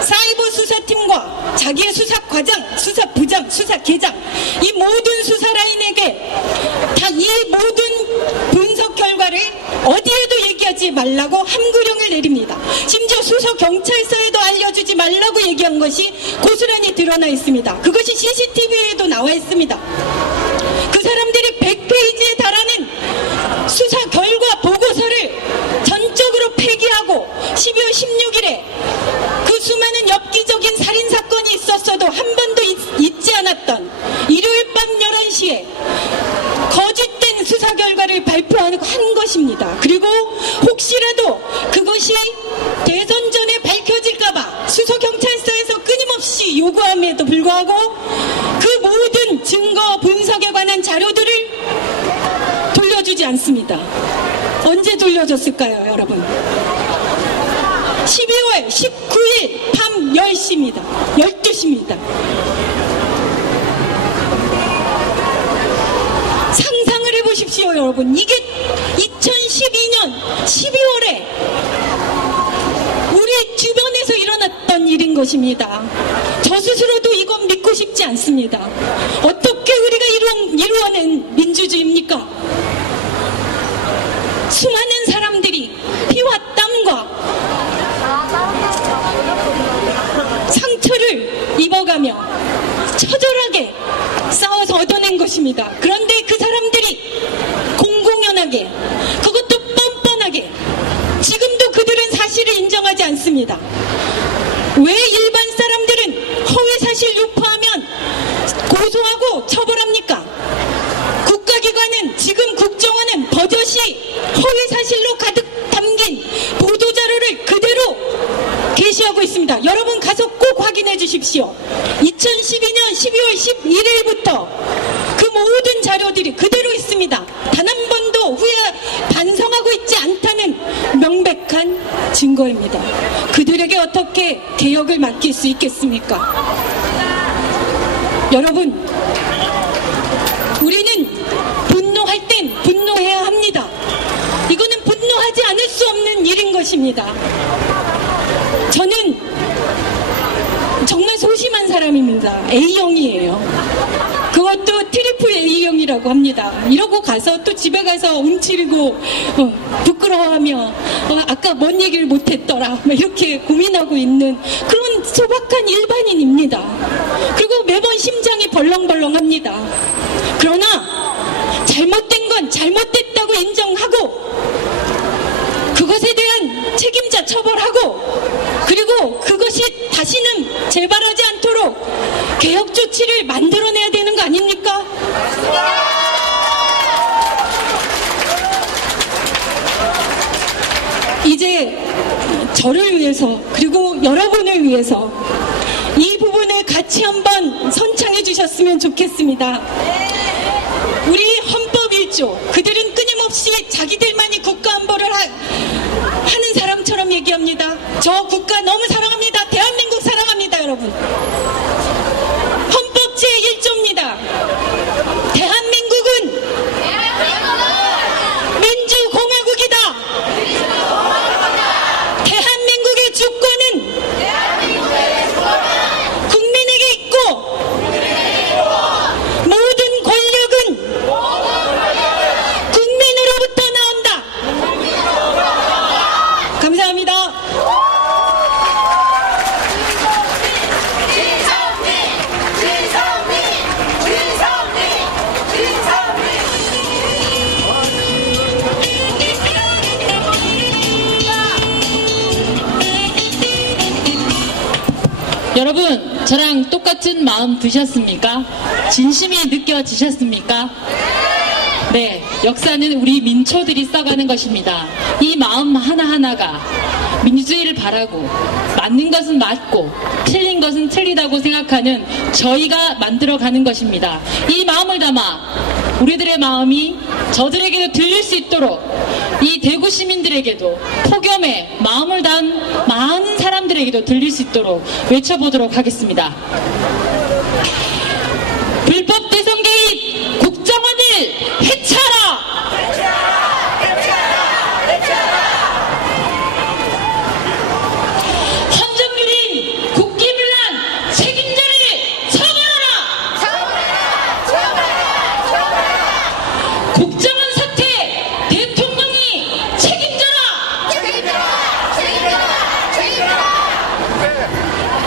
사이버 수사팀과 자기의 수사과장, 수사부장, 수사계장 이 모든 수사라인에게 다 이 모든 분석 결과를 어디에도 얘기하지 말라고 함구령을 내립니다. 심지어 수서경찰서에도 알려주지 말라고 얘기한 것이 고스란히 드러나 있습니다. 그것이 CCTV에도 나와 있습니다. 그 사람들이 100페이지에 달하는 수사 결과 보고서를 전적으로 폐기하고 12월 16일에 그 수많은 엽기적인 살인사건이 있었어도 한 번도 잊지 않았던 일요일 밤 11시에 거짓된 수사 결과를 발표한 것입니다. 그리고 혹시라도 그것이 대선 전에 밝혀질까봐 수서경찰서에서 끊임없이 요구함에도 불구하고 그 모든 증거 분석에 관한 자료들을 돌려주지 않습니다. 언제 돌려줬을까요, 여러분? 12월 19일 밤 10시입니다. 12시입니다. 상상을 해보십시오, 여러분. 이게 2012년 12월에 우리 주변에서 일어났던 일인 것입니다. 저 스스로도 이건 믿고 싶지 않습니다. 어떻게 우리가 이루어낸 민주주의입니까? 수많은 사람들이 피와 땀과 상처를 입어가며 처절하게 싸워서 얻어낸 것입니다. 그런데 그 사람들이 공공연하게, 그것도 뻔뻔하게, 지금도 그들은 사실을 인정하지 않습니다. 왜 일반 사람들은 허위사실 유포하면 고소하고 처벌합니까? 국가기관은, 지금 국정원은 버젓이 허위사실로 가득 담긴 보도자료를 그대로 게시하고 있습니다. 여러분 가서 꼭 확인해 주십시오. 2012년 12월 11일부터 그 모든 자료들이 그대로 있습니다. 단 한 번도 후회 반성하고 있지 않다는 명백한 증거입니다. 그들에게 어떻게 개혁을 맡길 수 있겠습니까? 여러분, 우리는 분노할 땐 분노해야 합니다. 이거는 분노하지 않을 수 없는 일인 것입니다. 저는 정말 소심한 사람입니다. A형이에요. 그것도 트리플 A형이라고 합니다. 이러고 가서 또 집에 가서 움츠리고 부끄러워하며 아까 뭔 얘기를 못했더라 이렇게 고민하고 있는 그런 소박한 일반인입니다. 그리고 매번 심장이 벌렁벌렁합니다. 그러나 잘못된 건 잘못됐다고 인정하고 그것에 대한 책임자 처벌하고 그리고 그것이 다시는 재발하지 않도록 개혁 조치를 만들어내야 되는 거 아닙니까? 이제 저를 위해서 그리고 여러분을 위해서 이 부분을 같이 한번 선창해 주셨으면 좋겠습니다. 우리 헌법 1조, 그들은 끊임없이 자기들만이 국가 안보를 하는 사람처럼 얘기합니다. 저 국가 너무 사랑합니다. 대한민국 사랑합니다, 여러분. 헌법 제1조입니다. 대한민국은 민주공화국이다. 대한민국의 주권은 국민에게 있고 모든 권력은 국민으로부터 나온다. 감사합니다. 여러분, 저랑 똑같은 마음 드셨습니까? 진심이 느껴지셨습니까? 네, 역사는 우리 민초들이 써가는 것입니다. 이 마음 하나하나가 민주주의를 바라고 맞는 것은 맞고 틀린 것은 틀리다고 생각하는 저희가 만들어가는 것입니다. 이 마음을 담아 우리들의 마음이 저들에게도 들릴 수 있도록 이 대구 시민들에게도 폭염에 마음을 단 많은 사람들에게도 들릴 수 있도록 외쳐보도록 하겠습니다. 불법 대선 개입 국정원을 해체하라!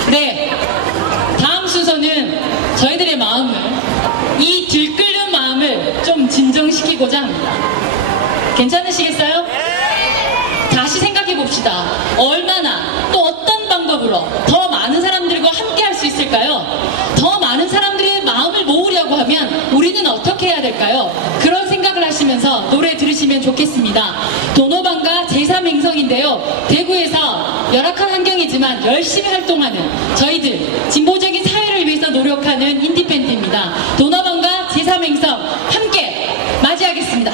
네, 다음 순서는 저희들의 마음을, 이 들끓는 마음을 좀 진정시키고자 합니다. 괜찮으시겠어요? 다시 생각해 봅시다. 얼마나, 또 어떤 방법으로 더 많은 사람들과 함께 할 수 있을까요? 더 많은 사람들의 마음을 모으려고 하면 우리는 어떻게 해야 될까요? 그런 생각을 하시면서 노래 들으시면 좋겠습니다. 도노방가 제3행성인데요. 대구에서 열악한 환경이지만 열심히 활동하는 저희들 진보적인 사회를 위해서 노력하는 인디밴드입니다. 도노방가 제3행성 함께 맞이하겠습니다.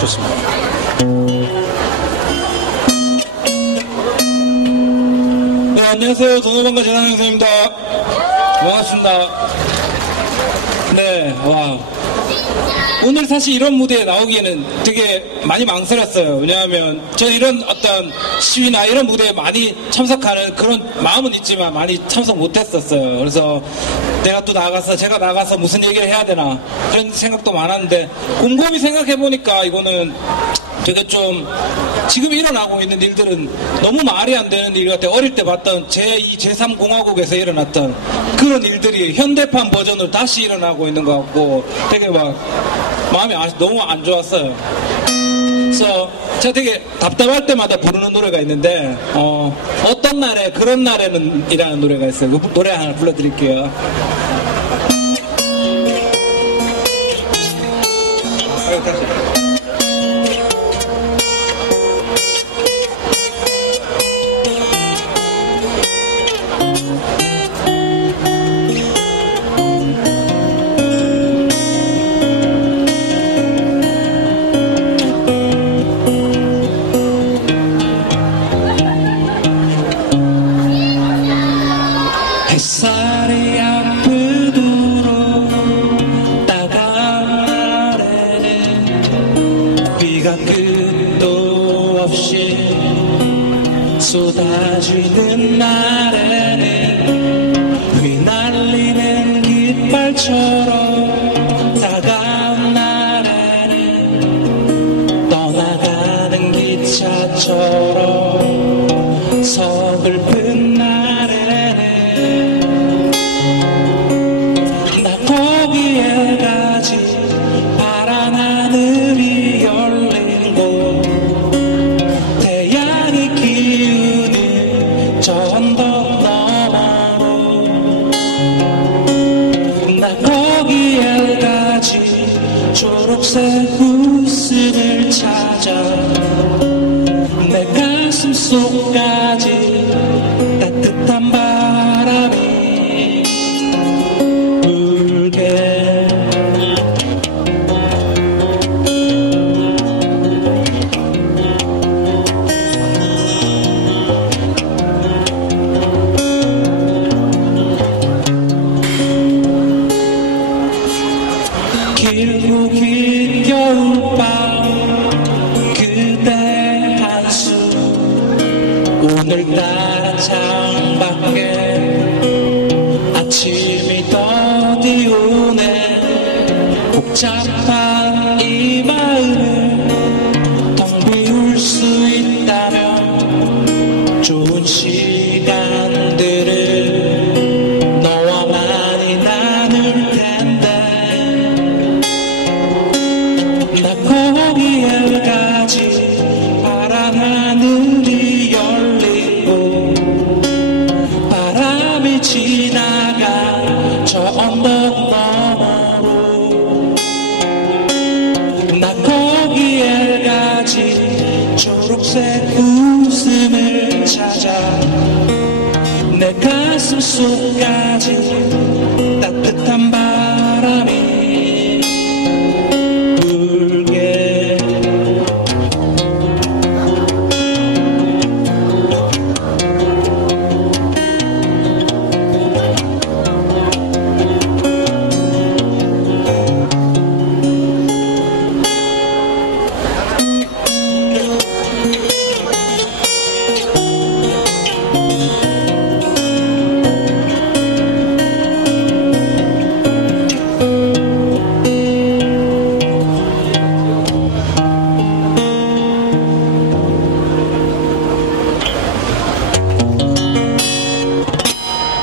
좋습니다. 네, 안녕하세요. 도노방가 제3행성입니다. 반갑습니다. 네, 와. 오늘 사실 이런 무대에 나오기에는 되게 많이 망설였어요. 왜냐하면 저 이런 어떤 시위나 이런 무대에 많이 참석하는 그런 마음은 있지만 많이 참석 못했었어요. 그래서 제가 나가서 무슨 얘기를 해야 되나 그런 생각도 많았는데 곰곰이 생각해보니까 이거는 되게 좀 지금 일어나고 있는 일들은 너무 말이 안 되는 일 같아요. 어릴 때 봤던 제2, 제3공화국에서 일어났던 그런 일들이 현대판 버전으로 다시 일어나고 있는 것 같고 되게 막 마음이 너무 안 좋았어요. 그래서 제가 되게 답답할 때마다 부르는 노래가 있는데 어떤 날에 그런 날에는 이라는 노래가 있어요. 그 노래 하나 불러드릴게요. 다시. 햇살이 아프도록 따가운 날에는 비가 끝도 없이 쏟아지는 날에는 휘날리는 깃발처럼 따가운 날에는 떠나가는 기차처럼 서글픈 날에는 거기에 가지 파란 하늘이 열리고 태양이 기우는 저 언덕 너머로 나 거기에 가지 초록색 웃음을 찾아 내 가슴 속까지 따뜻한 바람이 길고 긴 겨울밤 그대 한숨 오늘따라 창밖에 아침이 더디 오네 복잡한 이 마음을 텅 비울 수 있다면 좋은 시간들을 너와 많이 나눌 텐데 나 거기에 가지 파란 하늘이 열리고 바람이 지나가 저 언덕 너머로 나 거기에 가지 초록색 웃음을 찾아 내 가슴 속까지 따뜻한 바람이 불게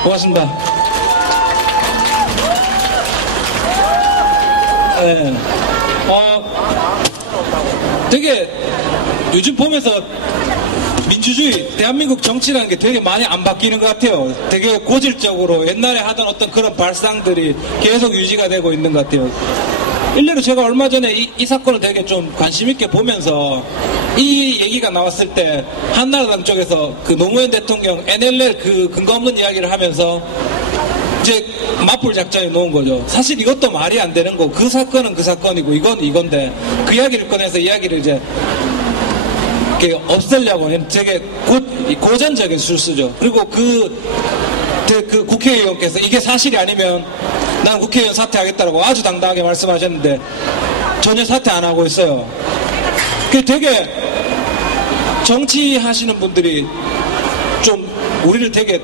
고맙습니다. 네. 되게 요즘 보면서 민주주의, 대한민국 정치라는 게 되게 많이 안 바뀌는 것 같아요. 되게 고질적으로 옛날에 하던 어떤 그런 발상들이 계속 유지가 되고 있는 것 같아요. 일례로 제가 얼마 전에 이 사건을 되게 좀 관심있게 보면서 이 얘기가 나왔을 때 한나라당 쪽에서 그 노무현 대통령 NLL 그 근거 없는 이야기를 하면서 이제 맞불 작전에 놓은 거죠. 사실 이것도 말이 안 되는 거고, 그 사건은 그 사건이고, 이건 이건데, 그 이야기를 꺼내서 이야기를 이제, 이렇게 없애려고 되게 고전적인 술수죠. 그리고 그 국회의원께서 이게 사실이 아니면 난 국회의원 사퇴하겠다라고 아주 당당하게 말씀하셨는데, 전혀 사퇴 안 하고 있어요. 그 되게 정치하시는 분들이 좀 우리를 되게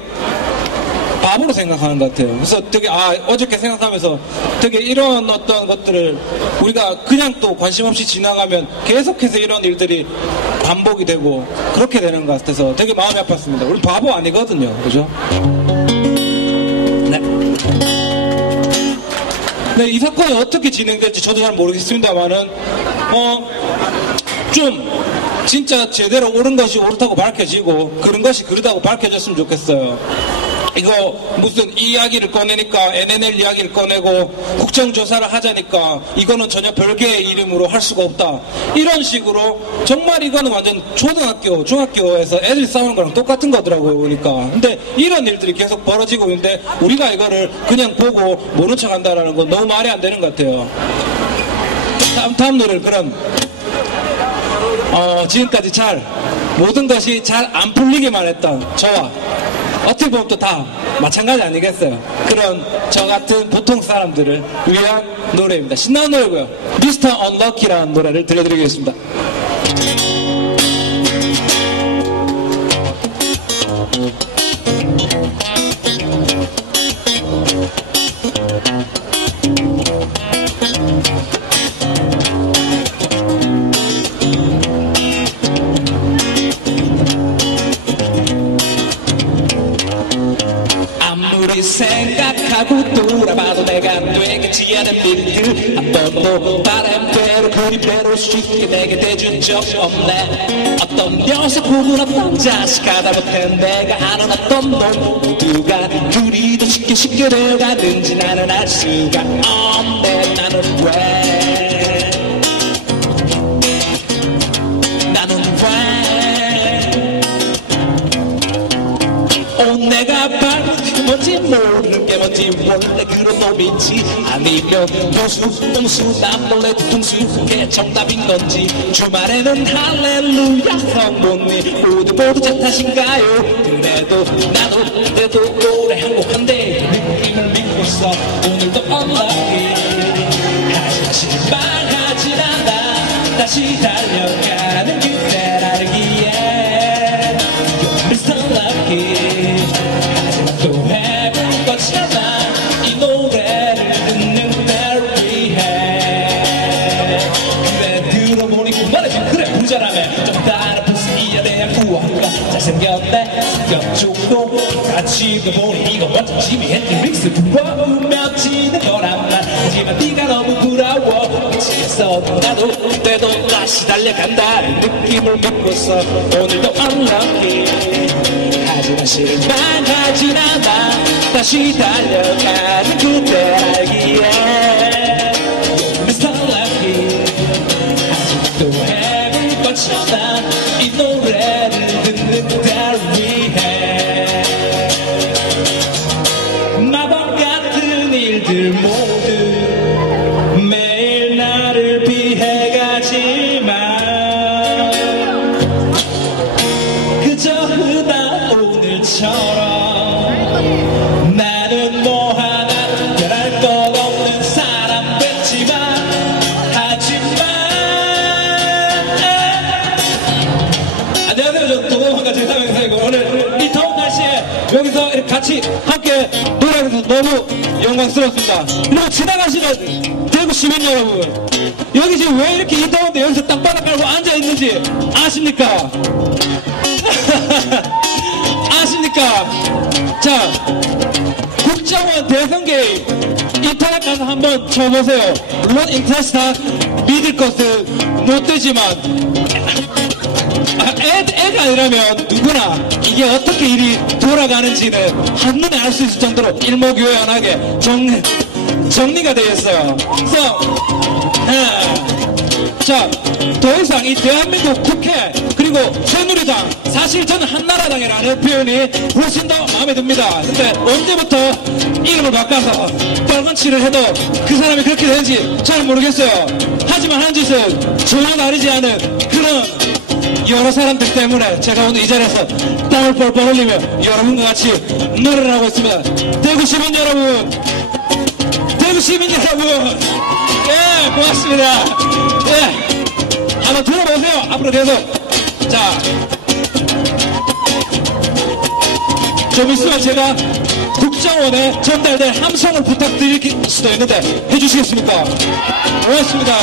바보로 생각하는 것 같아요. 그래서 되게 어저께 생각하면서 되게 이런 어떤 것들을 우리가 그냥 또 관심 없이 지나가면 계속해서 이런 일들이 반복이 되고 그렇게 되는 것 같아서 되게 마음이 아팠습니다. 우리 바보 아니거든요. 그죠? 네. 네, 이 사건이 어떻게 진행될지 저도 잘 모르겠습니다만은 좀 진짜 제대로 옳은 것이 옳다고 밝혀지고 그런 것이 그르다고 밝혀졌으면 좋겠어요. 이거 무슨 이야기를 꺼내니까 NNL 이야기를 꺼내고 국정조사를 하자니까 이거는 전혀 별개의 이름으로 할 수가 없다. 이런 식으로 정말 이거는 완전 초등학교, 중학교에서 애들이 싸우는 거랑 똑같은 거더라고요. 보니까. 근데 이런 일들이 계속 벌어지고 있는데 우리가 이거를 그냥 보고 모른 척 한다라는 건 너무 말이 안 되는 것 같아요. 다음 노래를 그럼 지금까지 모든 것이 잘 안 풀리기만 했던 저와 어떻게 보면 또 다 마찬가지 아니겠어요? 그런 저 같은 보통 사람들을 위한 노래입니다. 신나는 노래고요. 미스터 언럭키라는 노래를 들려드리겠습니다. 생각하고 돌아봐도 내가 되겠지 않은 일들 한 번도 바람대로 그림대로 쉽게 내게 대준 적 없네. 어떤 녀석 혹은 어떤 자식 하다 못해 내가 아는 어떤 놈 모두가 그리도 쉽게 되어가는지 나는 알 수가 없네. 나는 왜 내가 뭔지 모르는 게 뭔지 원래 그런 놈인지 아니면 동수 난 몰래 뒤통수 그게 정답인 건지 주말에는 할렐루야 성모님 모두 제 탓인가요? 그래도 나도 그래도 노래 행복한데 느낌을 믿고서 오늘도 unlucky 실망하진 않아 다시 달려가는 그때 알기에 Mr. Lucky 또 해볼 것이잖아 이 노래를 듣는 날 위해 그래 들어보니 그만해줘 그래 부자라며 좀 다른 모습이야 내야 구할까 잘생겼네 성격 좋고 같이 보니 이거 완전 지미했던 믹스 부러우며 지는 거란 말 하지만 네가 너무 부러워 미치겠어 나도 그때도 다시 달려간다는 느낌을 믿고서 오늘도 unlucky 하지만 실망하진 않아 다시 달려가는 그때 알기에 Mr. Lucky 아직도 해볼 것이다 이 노래를 듣는 날 위해 마법 같은 일들 모두 매일 나를 피해가지만 그저 흔한 오늘처럼 나는 뭐 하나 특별할 것 없는 사람 됐지만 하지만 안녕하세요. 저는 도도한가 제사명사이고 오늘 이 더운 날씨에 여기서 이렇게 같이 함께 노래해서 너무 영광스럽습니다. 그리고 지나가시는 대구 시민 여러분 여기 지금 왜 이렇게 이 더운데 여기서 땅바닥 깔고 앉아있는지 아십니까? 아십니까? 자 인터넷 한번 쳐보세요. 물론 인터넷 다 믿을 것은 못 되지만 애가 아니라면 누구나 이게 어떻게 일이 돌아가는지는 한눈에 알 수 있을 정도로 일목요연하게 정리가 되어 있어요. 그래서 자, 더 이상 이 대한민국 국회 그리고 새누리당, 사실 저는 한나라당이라는 표현이 훨씬 더 마음에 듭니다. 근데 언제부터 이름을 바꿔서 빨간 칠을 해도 그 사람이 그렇게 되는지 잘 모르겠어요. 하지만 한 짓은 전혀 다르지 않은 그런 여러 사람들 때문에 제가 오늘 이 자리에서 땀을 뻘뻘 흘리며 여러분과 같이 노래를 하고 있습니다. 대구 시민 여러분, 대구 시민 여러분, 예, 고맙습니다. 예, 한번 들어보세요. 앞으로 계속. 자, 좀 있으면 제가 국정원에 전달될 함성을 부탁드릴 수도 있는데 해주시겠습니까? 고맙습니다.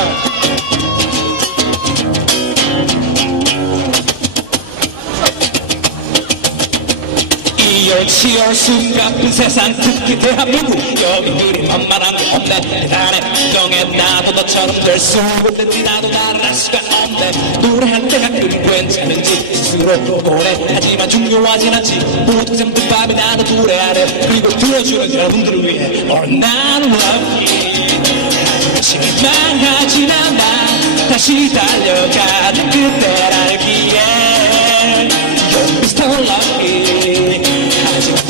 이열치열 숨가쁜 세상 특히 대한민국 여기들이 만만한 게 없네. 대단해 정해 나도 너처럼 될 수 있는지 나도 나를 알 수가 없네. 노래할 때가 괜찮은지 스스로 고래 하지만 중요하진 않지. 모두 잠든 밤에 나는 노래 안해. 그리고 들어주는 여러분들을 위해 난 lucky. 실망하진 않아 다시 달려가는 그때를 알기에 You're Mr. Lucky.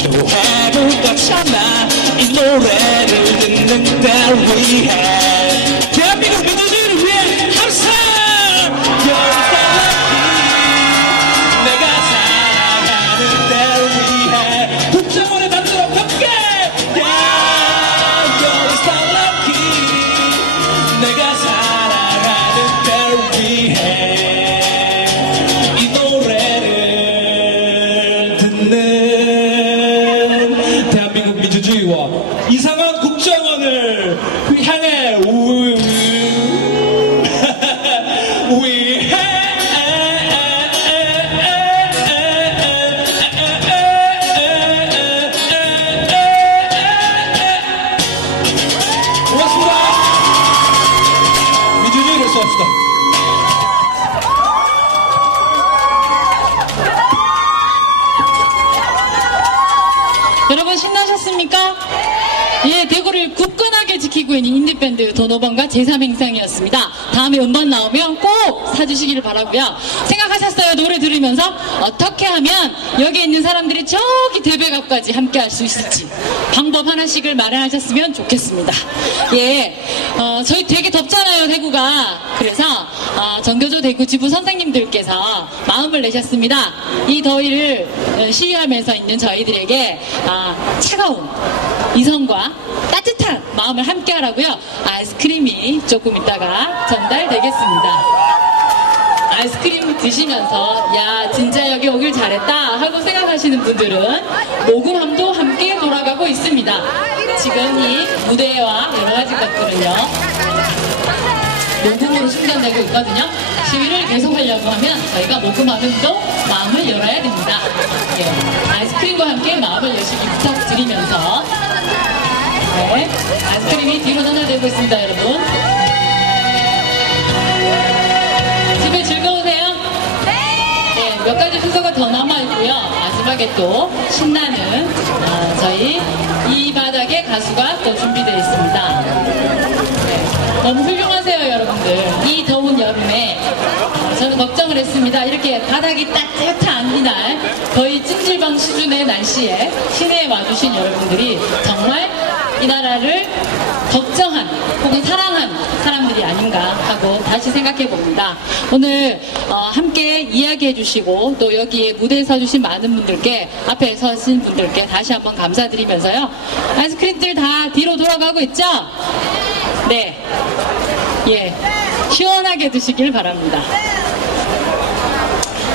또 해볼 거잖아. 이 노래를 듣는 날 위해 대한민국 민주주의를 위해 항상 You're so lucky. 내가 살아가는 날 위해 국정원에 닿도록 함께 Yeah, You're so lucky. 내가 살아가는 날 위해 이 노래를 듣는 민주주의와 이상한 국정원을 향해 고맙습니다. 민주주의를 수합시다. 여러분 신나셨습니까? 예, 대구를 굳건하게 지키고 있는 인디밴드 도노번과 제3행상이었습니다. 다음에 음반 나오면 꼭 사주시기를 바라고요. 생각하셨어요? 노래 들으면서 어떻게 하면 여기 있는 사람들이 저기 대배갑까지 함께 할 수 있을지 방법 하나씩을 마련하셨으면 좋겠습니다. 예, 저희 되게 덥잖아요, 대구가. 그래서 정교조 대구 지부 선생님들께서 마음을 내셨습니다. 이 더위를 시위하면서 있는 저희들에게 차가운 이성과 따뜻한 마음을 함께 하라고요. 아이스크림이 조금 있다가 전달되겠습니다. 아이스크림 드시면서 야 진짜 여기 오길 잘했다 하고 생각하시는 분들은 모금함도 함께 돌아가고 있습니다. 지금 이 무대와 여러 가지 것들은요 모금으로 충전되고 있거든요. 시위를 계속하려고 하면 저희가 모금함도 마음을 열어야 됩니다. 예, 아이스크림과 함께 마음을 여시기 부탁드리면서 네, 아이스크림이 뒤로 전달되고 있습니다, 여러분. 집에 즐거우세요? 네, 몇 가지 순서가 더 남아있고요. 마지막에 또 신나는 저희 이 바닥의 가수가 또 준비되어 있습니다. 네, 너무 훌륭하세요, 여러분들. 이 더운 여름에 저는 걱정을 했습니다. 이렇게 바닥이 따뜻한 이날 거의 찜질방 수준의 날씨에 시내에 와주신 여러분들이 정말 이 나라를 걱정한 혹은 사랑한 사람들이 아닌가 하고 다시 생각해 봅니다. 오늘 함께 이야기해 주시고 또 여기에 무대에 서주신 많은 분들께 앞에 서신 분들께 다시 한번 감사드리면서요. 아이스크림들 다 뒤로 돌아가고 있죠? 네, 예, 시원하게 드시길 바랍니다.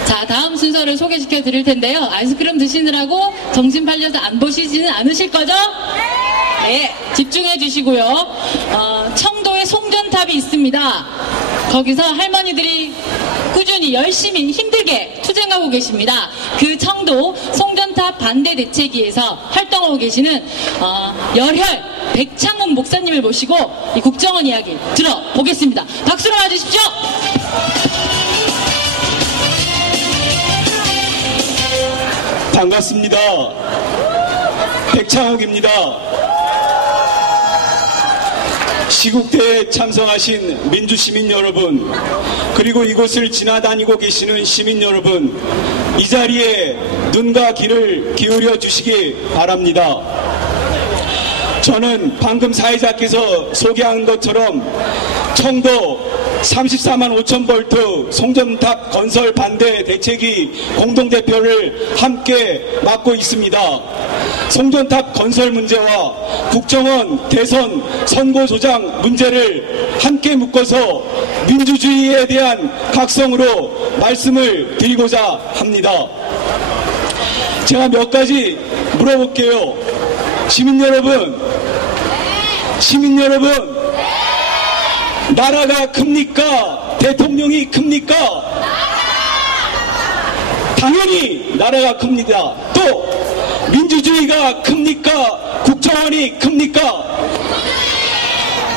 자, 다음 순서를 소개시켜 드릴 텐데요. 아이스크림 드시느라고 정신 팔려서 안 보시지는 않으실 거죠? 네, 집중해 주시고요. 청도에 송전탑이 있습니다. 거기서 할머니들이 꾸준히 열심히 힘들게 투쟁하고 계십니다. 그 청도 송전탑 반대 대책위에서 활동하고 계시는 열혈 백창훈 목사님을 모시고 이 국정원 이야기 들어보겠습니다. 박수로 맞으십시오. 반갑습니다. 백창욱입니다. 시국대에 참석하신 민주시민 여러분, 그리고 이곳을 지나다니고 계시는 시민 여러분, 이 자리에 눈과 귀를 기울여 주시기 바랍니다. 저는 방금 사회자께서 소개한 것처럼 청도 34만 5천 볼트 송전탑 건설 반대 대책위 공동대표를 함께 맡고 있습니다. 송전탑 건설 문제와 국정원 대선 선거 조작 문제를 함께 묶어서 민주주의에 대한 각성으로 말씀을 드리고자 합니다. 제가 몇 가지 물어볼게요. 시민 여러분, 나라가 큽니까? 대통령이 큽니까? 당연히 나라가 큽니다. 또 민주주의가 큽니까? 국정원이 큽니까?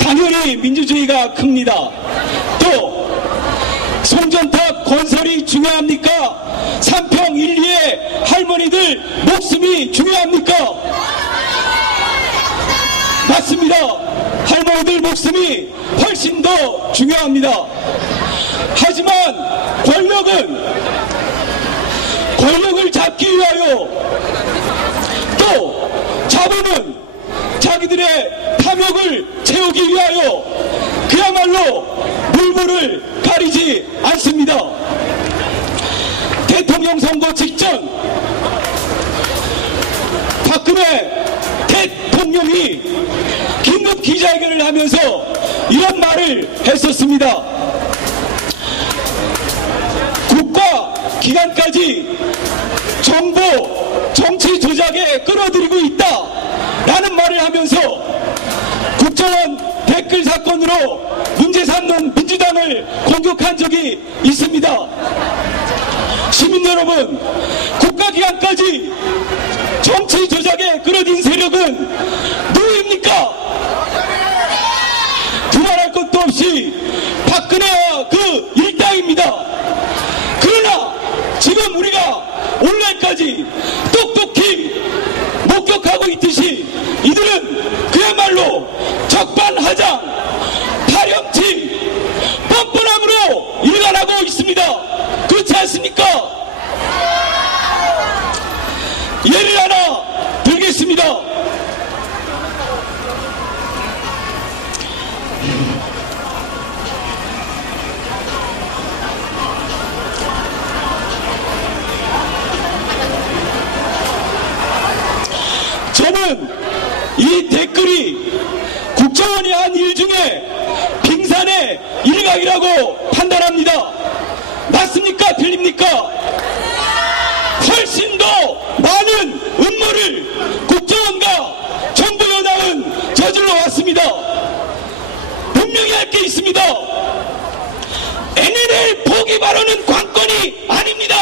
당연히 민주주의가 큽니다. 또 송전탑 건설이 중요합니까? 삼평 1, 2의 할머니들 목숨이 중요합니까? 맞습니다. 할머니들 목숨이 훨씬 더 중요합니다. 하지만 권력을 잡기 위하여, 또 자본은 자기들의 탐욕을 채우기 위하여 그야말로 물불을 가리지 않습니다. 대통령 선거 직전 박근혜 대통령이 긴급 기자회견을 하면서 이런 말을 했었습니다. 국가 기관까지 정보 정치 조작에 끌어들이고 있다 라는 말을 하면서 국정원 댓글 사건으로 문제 삼는 민주당을 공격한 적이 있습니다. 시민 여러분, 국가기관까지 정치 조작에 끌어들인 세력은 누구입니까? 두말할 것도 없이 박근혜와 그 일당입니다. 그러나 지금 우리가 오늘날까지 똑똑히 목격하고 있듯이 이들은 그야말로 적반하장, 파렴치, 뻔뻔함으로 일관하고 있습니다. 그렇지 않습니까? 예를 하나 들겠습니다. 저는 이 댓글이 국정원이 한 일 중에 빙산의 일각이라고 판단합니다. 맞습니까? 틀립니까? 훨씬 더 많은 음모를 국정원과 정부 여당은 저질러 왔습니다. 분명히 할 게 있습니다. NLL 포기 발언은 관건이 아닙니다.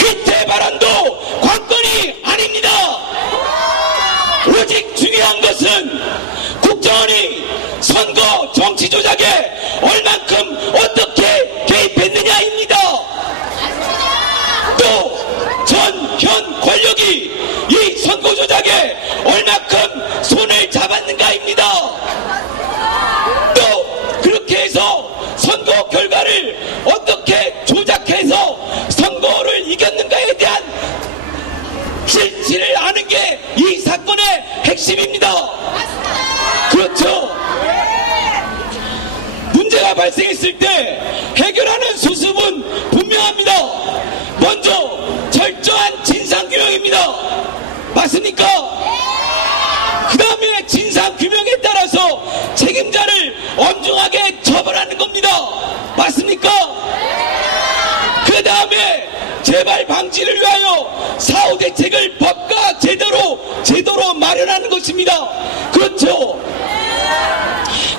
귀태 발언도 관건이 아닙니다. 오직 중요한 것은 국정원이 선거 정치 조작에 얼만큼 어떻게 개입했느냐입니다. 또 전, 현 권력이 이 선거 조작에 얼만큼 손을 잡았는가입니다. 또 그렇게 해서 선거 결과를 어떻게 조작해서 선거를 이겼는가에 대한 실체를 아는 게 이 사건의 핵심입니다. 그렇죠. 문제가 발생했을 때 해결하는 수습은 분명합니다. 먼저 철저한 진상규명입니다. 맞습니까? 그 다음에 진상규명에 따라서 책임자를 엄중하게 처벌하는 겁니다. 맞습니까? 그 다음에 재발 방지를 위하여 사후 대책을 법과 제도로 마련하는 것입니다. 그렇죠.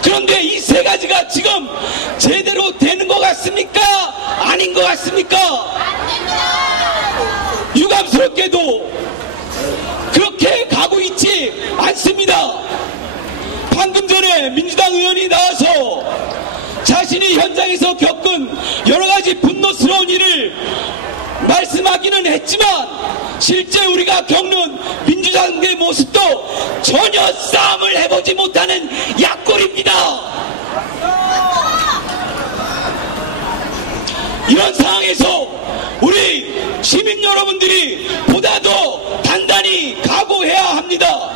그런데 이 세 가지가 지금 제대로 되는 것 같습니까? 아닌 것 같습니까? 유감스럽게도 그렇게 가고 있지 않습니다. 오랜만에 민주당 의원이 나와서 자신이 현장에서 겪은 여러 가지 분노스러운 일을 말씀하기는 했지만 실제 우리가 겪는 민주당의 모습도 전혀 싸움을 해보지 못하는 약골입니다. 이런 상황에서 우리 시민 여러분들이 보다 더 단단히 각오해야 합니다.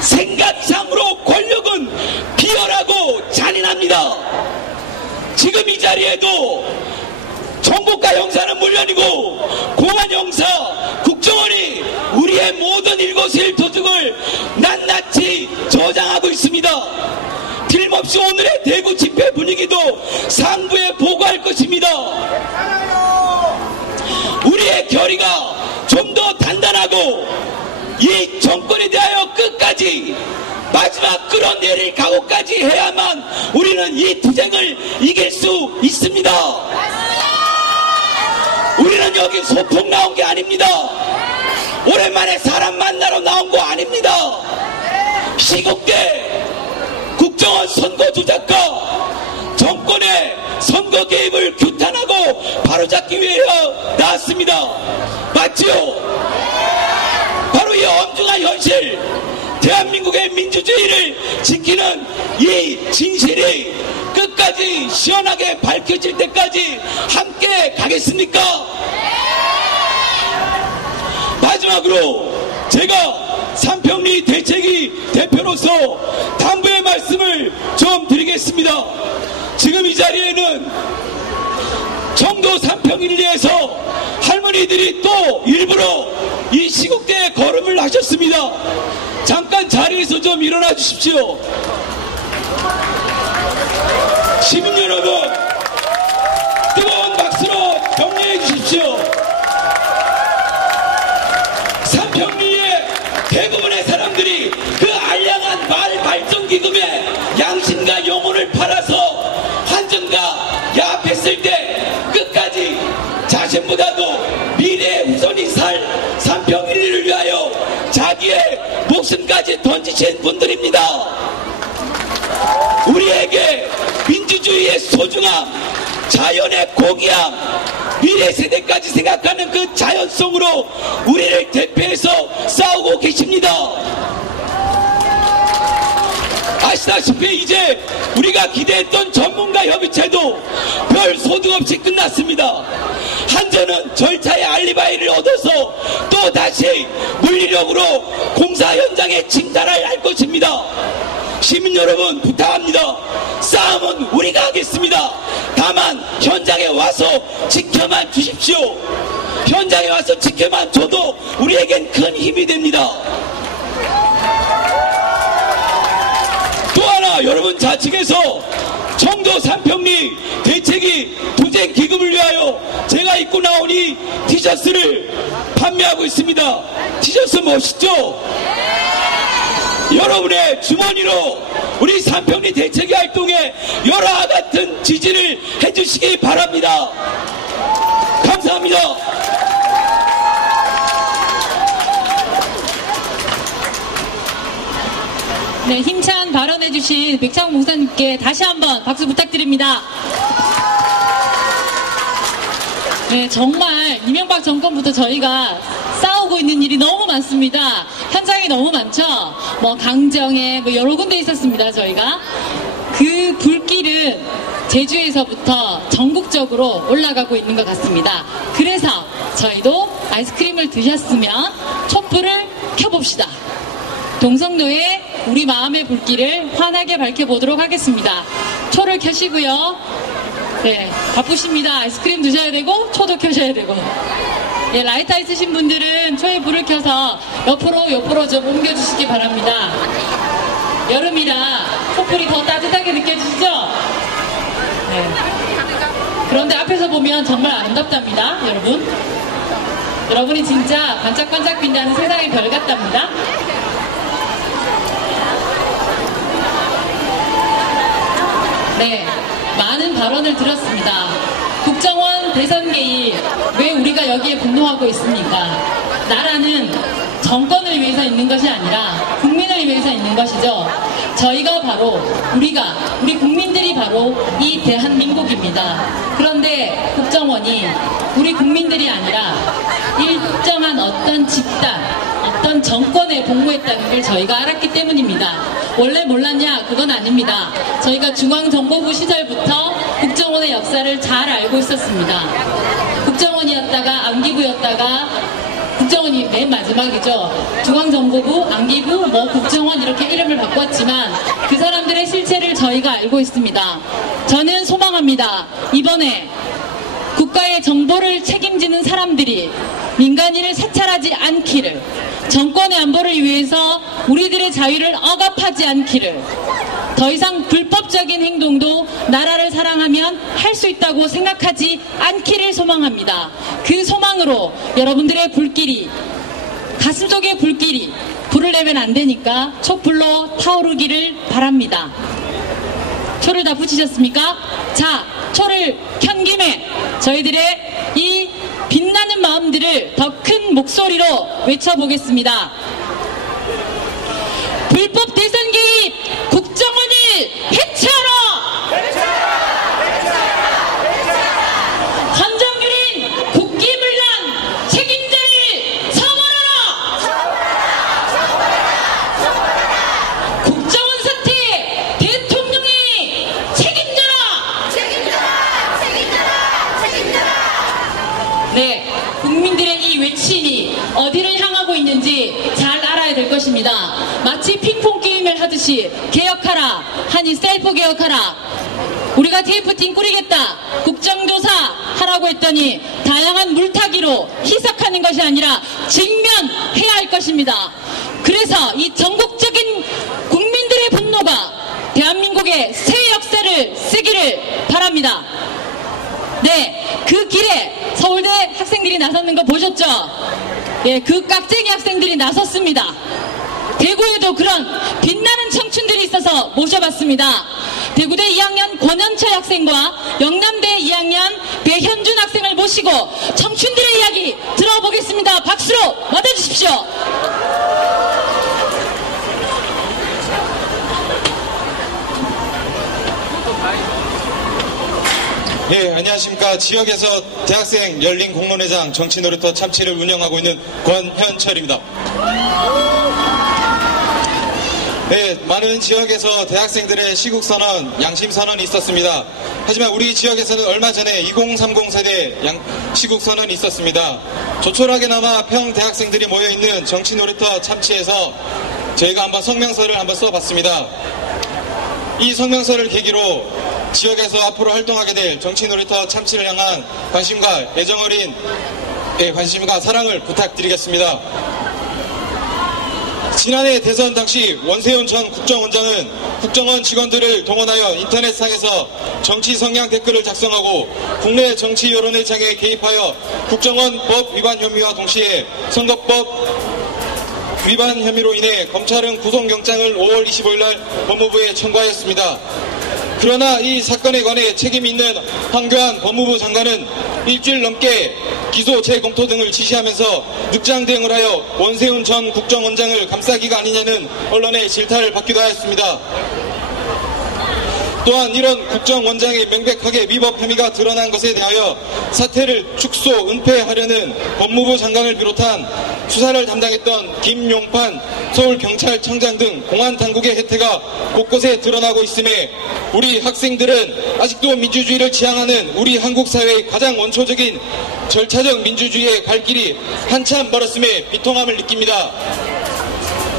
생각 이상으로 권력은 비열하고 잔인합니다. 지금 이 자리에도 정보과 형사는 물론이고 공안 형사, 국정원이 우리의 모든 일거수일투족을 낱낱이 저장하고 있습니다. 틀림없이 오늘의 대구 집회 분위기도 상부에 보고할 것입니다. 우리의 결의가 좀 더 단단하고 이 정권에 대하여 끝까지 마지막 끌어내릴 각오까지 해야만 우리는 이 투쟁을 이길 수 있습니다. 우리는 여기 소풍 나온 게 아닙니다. 오랜만에 사람 만나러 나온 거 아닙니다. 시국대 국정원 선거 조작과 정권의 선거 개입을 규탄하고 바로잡기 위해 나왔습니다. 맞지요? 바로 이 엄중한 현실, 대한민국의 민주주의를 지키는 이 진실이 끝까지 시원하게 밝혀질 때까지 함께 가겠습니까? 마지막으로 제가 삼평리 대책위 대표로서 당부의 말씀을 좀 드리겠습니다. 지금 이 자리에는 청도 삼평일리에서 할머니들이 또 일부러 이 시국대에 걸음을 하셨습니다. 잠깐 자리에서 좀 일어나 주십시오. 시민 여러분, 뜨거운 박수로 격려해 주십시오. 삼평리의 대부분의 사람들이 그 알량한 말 발전기금에 양심과 영혼을 팔아서 환전과 야합했을 때 끝까지 자신보다도 미래의 후손이 살 삼평일리를 위하여 자기의 목숨까지 던지신 분들입니다. 우리에게 민주주의의 소중함, 자연의 고귀함, 미래 세대까지 생각하는 그 자연성으로 우리를 대표해서 싸우고 계십니다. 아시다시피 이제 우리가 기대했던 전문가 협의체도 별 소득 없이 끝났습니다. 한전은 절차의 알리바이를 얻어서 또 다시 물리력으로 공사 현장에 침탈을 할 것입니다. 시민 여러분 부탁합니다. 싸움은 우리가 하겠습니다. 다만 현장에 와서 지켜만 주십시오. 현장에 와서 지켜만 줘도 우리에겐 큰 힘이 됩니다. 또 하나 여러분 좌측에서 청도 삼평리 대책위 투쟁 기금을 위하여 제가 입고 나온 이 티셔츠를 판매하고 있습니다. 티셔츠 멋있죠? 여러분의 주머니로 우리 삼평리 대책위 활동에 열화와 같은 지지를 해주시기 바랍니다. 감사합니다. 네, 힘찬 발언해주신 백창훈 목사님께 다시 한번 박수 부탁드립니다. 네, 정말 이명박 정권부터 저희가 싸우고 있는 일이 너무 많습니다. 현장이 너무 많죠. 뭐 강정에 뭐 여러 군데 있었습니다. 저희가 그 불길은 제주에서부터 전국적으로 올라가고 있는 것 같습니다. 그래서 저희도 아이스크림을 드셨으면 촛불을 켜봅시다. 동성로에 우리 마음의 불길을 환하게 밝혀보도록 하겠습니다. 초를 켜시고요. 네, 바쁘십니다. 아이스크림 드셔야 되고 초도 켜셔야 되고. 예, 라이터 있으신 분들은 초에 불을 켜서 옆으로 좀 옮겨주시기 바랍니다. 여름이라 촛불이 더 따뜻하게 느껴지시죠? 네. 그런데 앞에서 보면 정말 아름답답니다, 여러분. 여러분이 진짜 반짝반짝 빛나는 세상의 별 같답니다. 네, 많은 발언을 들었습니다. 국정원 대선 개입, 왜 우리가 여기에 분노하고 있습니까? 나라는 정권을 위해서 있는 것이 아니라 국민을 정권을 위해서 있는 것이죠. 저희가 바로 우리 국민들이 바로 이 대한민국입니다. 그런데 국정원이 우리 국민들이 아니라 일정한 어떤 집단, 어떤 정권에 복무했다는 걸 저희가 알았기 때문입니다. 원래 몰랐냐? 그건 아닙니다. 저희가 중앙정보부 시절부터 국정원의 역사를 잘 알고 있었습니다. 국정원이었다가 안기부였다가 국정원이 맨 마지막이죠. 중앙정보부, 안기부, 국정원 이렇게 이름을 바꿨지만 그 사람들의 실체를 저희가 알고 있습니다. 저는 소망합니다. 이번에 국가의 정보를 책임지는 사람들이 민간인을 사찰하지 않기를, 정권의 안보를 위해서 우리들의 자유를 억압하지 않기를, 더 이상 불법적인 행동도 나라를 사랑하면 할 수 있다고 생각하지 않기를 소망합니다. 그 소망으로 여러분들의 불길이, 가슴속의 불길이 불을 내면 안 되니까 촛불로 타오르기를 바랍니다. 초를 다 붙이셨습니까? 자, 초를 켠 김에 저희들의 이 빛나는 마음들을 더 큰 목소리로 외쳐보겠습니다. 불법 대선 개입 국정원을 해체하라! 헌정유린 국기문란 책임자를 처벌하라! 국정원 사태 대통령이 책임져라! 네, 국민들의 이 외침이 어디를 향하고 있는지 잘 알아야 될 것입니다. 마치 핑퐁 게임을 하듯이 개혁하라 하니 셀프 개혁하라, 우리가 TF팀 꾸리겠다, 국정조사 하라고 했더니 다양한 물타기로 희석하는 것이 아니라 직면해야 할 것입니다. 그래서 이 전국적인 국민들의 분노가 대한민국의 새 역사를 쓰기를 바랍니다. 네, 그 길에 서울대 학생들이 나섰는 거 보셨죠? 예, 그 깍쟁이 학생들이 나섰습니다. 대구에도 그런 빛나는 청춘들이 있어서 모셔봤습니다. 대구대 2학년 권현철 학생과 영남대 2학년 배현준 학생을 모시고 청춘들의 이야기 들어보겠습니다. 박수로 맞아주십시오. 예, 안녕하십니까. 지역에서 대학생 열린 공론회장 정치놀이터 참치를 운영하고 있는 권현철입니다. 네, 많은 지역에서 대학생들의 시국선언, 양심선언이 있었습니다. 하지만 우리 지역에서는 얼마 전에 2030 세대 시국선언이 있었습니다. 조촐하게나마 평 대학생들이 모여있는 정치놀이터 참치에서 저희가 한번 성명서를 한번 써봤습니다. 이 성명서를 계기로 지역에서 앞으로 활동하게 될 정치놀이터 참치를 향한 관심과 애정어린 관심과 사랑을 부탁드리겠습니다. 지난해 대선 당시 원세훈 전 국정원장은 국정원 직원들을 동원하여 인터넷상에서 정치 성향 댓글을 작성하고 국내 정치 여론의 장에 개입하여 국정원 법 위반 혐의와 동시에 선거법 위반 혐의로 인해 검찰은 구속영장을 5월 25일 날 법무부에 청구하였습니다. 그러나 이 사건에 관해 책임이 있는 황교안 법무부 장관은 일주일 넘게 기소 재검토 등을 지시하면서 늑장 대응을 하여 원세훈 전 국정원장을 감싸기가 아니냐는 언론의 질타를 받기도 하였습니다. 또한 이런 국정원장의 명백하게 위법 혐의가 드러난 것에 대하여 사태를 축소, 은폐하려는 법무부 장관을 비롯한 수사를 담당했던 김용판 서울경찰청장 등 공안당국의 혜태가 곳곳에 드러나고 있음에 우리 학생들은 아직도 민주주의를 지향하는 우리 한국 사회의 가장 원초적인 절차적 민주주의의 갈 길이 한참 멀었음에 비통함을 느낍니다.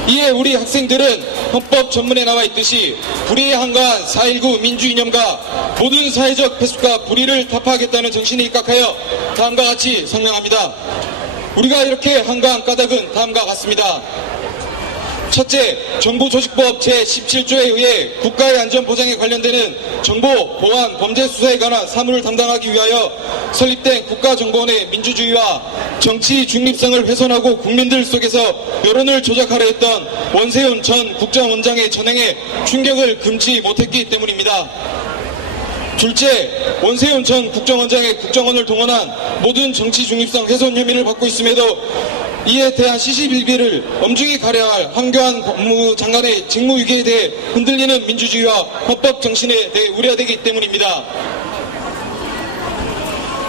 이에 우리 학생들은 헌법 전문에 나와 있듯이 불의에 한가한 4.19 민주이념과 모든 사회적 폐수과 불의를 타파하겠다는 정신에 입각하여 다음과 같이 성명합니다. 우리가 이렇게 한가한 까닭은 다음과 같습니다. 첫째, 정부조직법 제17조에 의해 국가의 안전보장에 관련되는 정보, 보안, 범죄 수사에 관한 사무를 담당하기 위하여 설립된 국가정보원의 민주주의와 정치 중립성을 훼손하고 국민들 속에서 여론을 조작하려 했던 원세훈 전 국정원장의 전행에 충격을 금치 못했기 때문입니다. 둘째, 원세훈 전 국정원장의 국정원을 동원한 모든 정치 중립성 훼손 혐의를 받고 있음에도 이에 대한 시시비비를 엄중히 가려야 할 황교안 법무부 장관의 직무위기에 대해 흔들리는 민주주의와 헌법 정신에 대해 우려되기 때문입니다.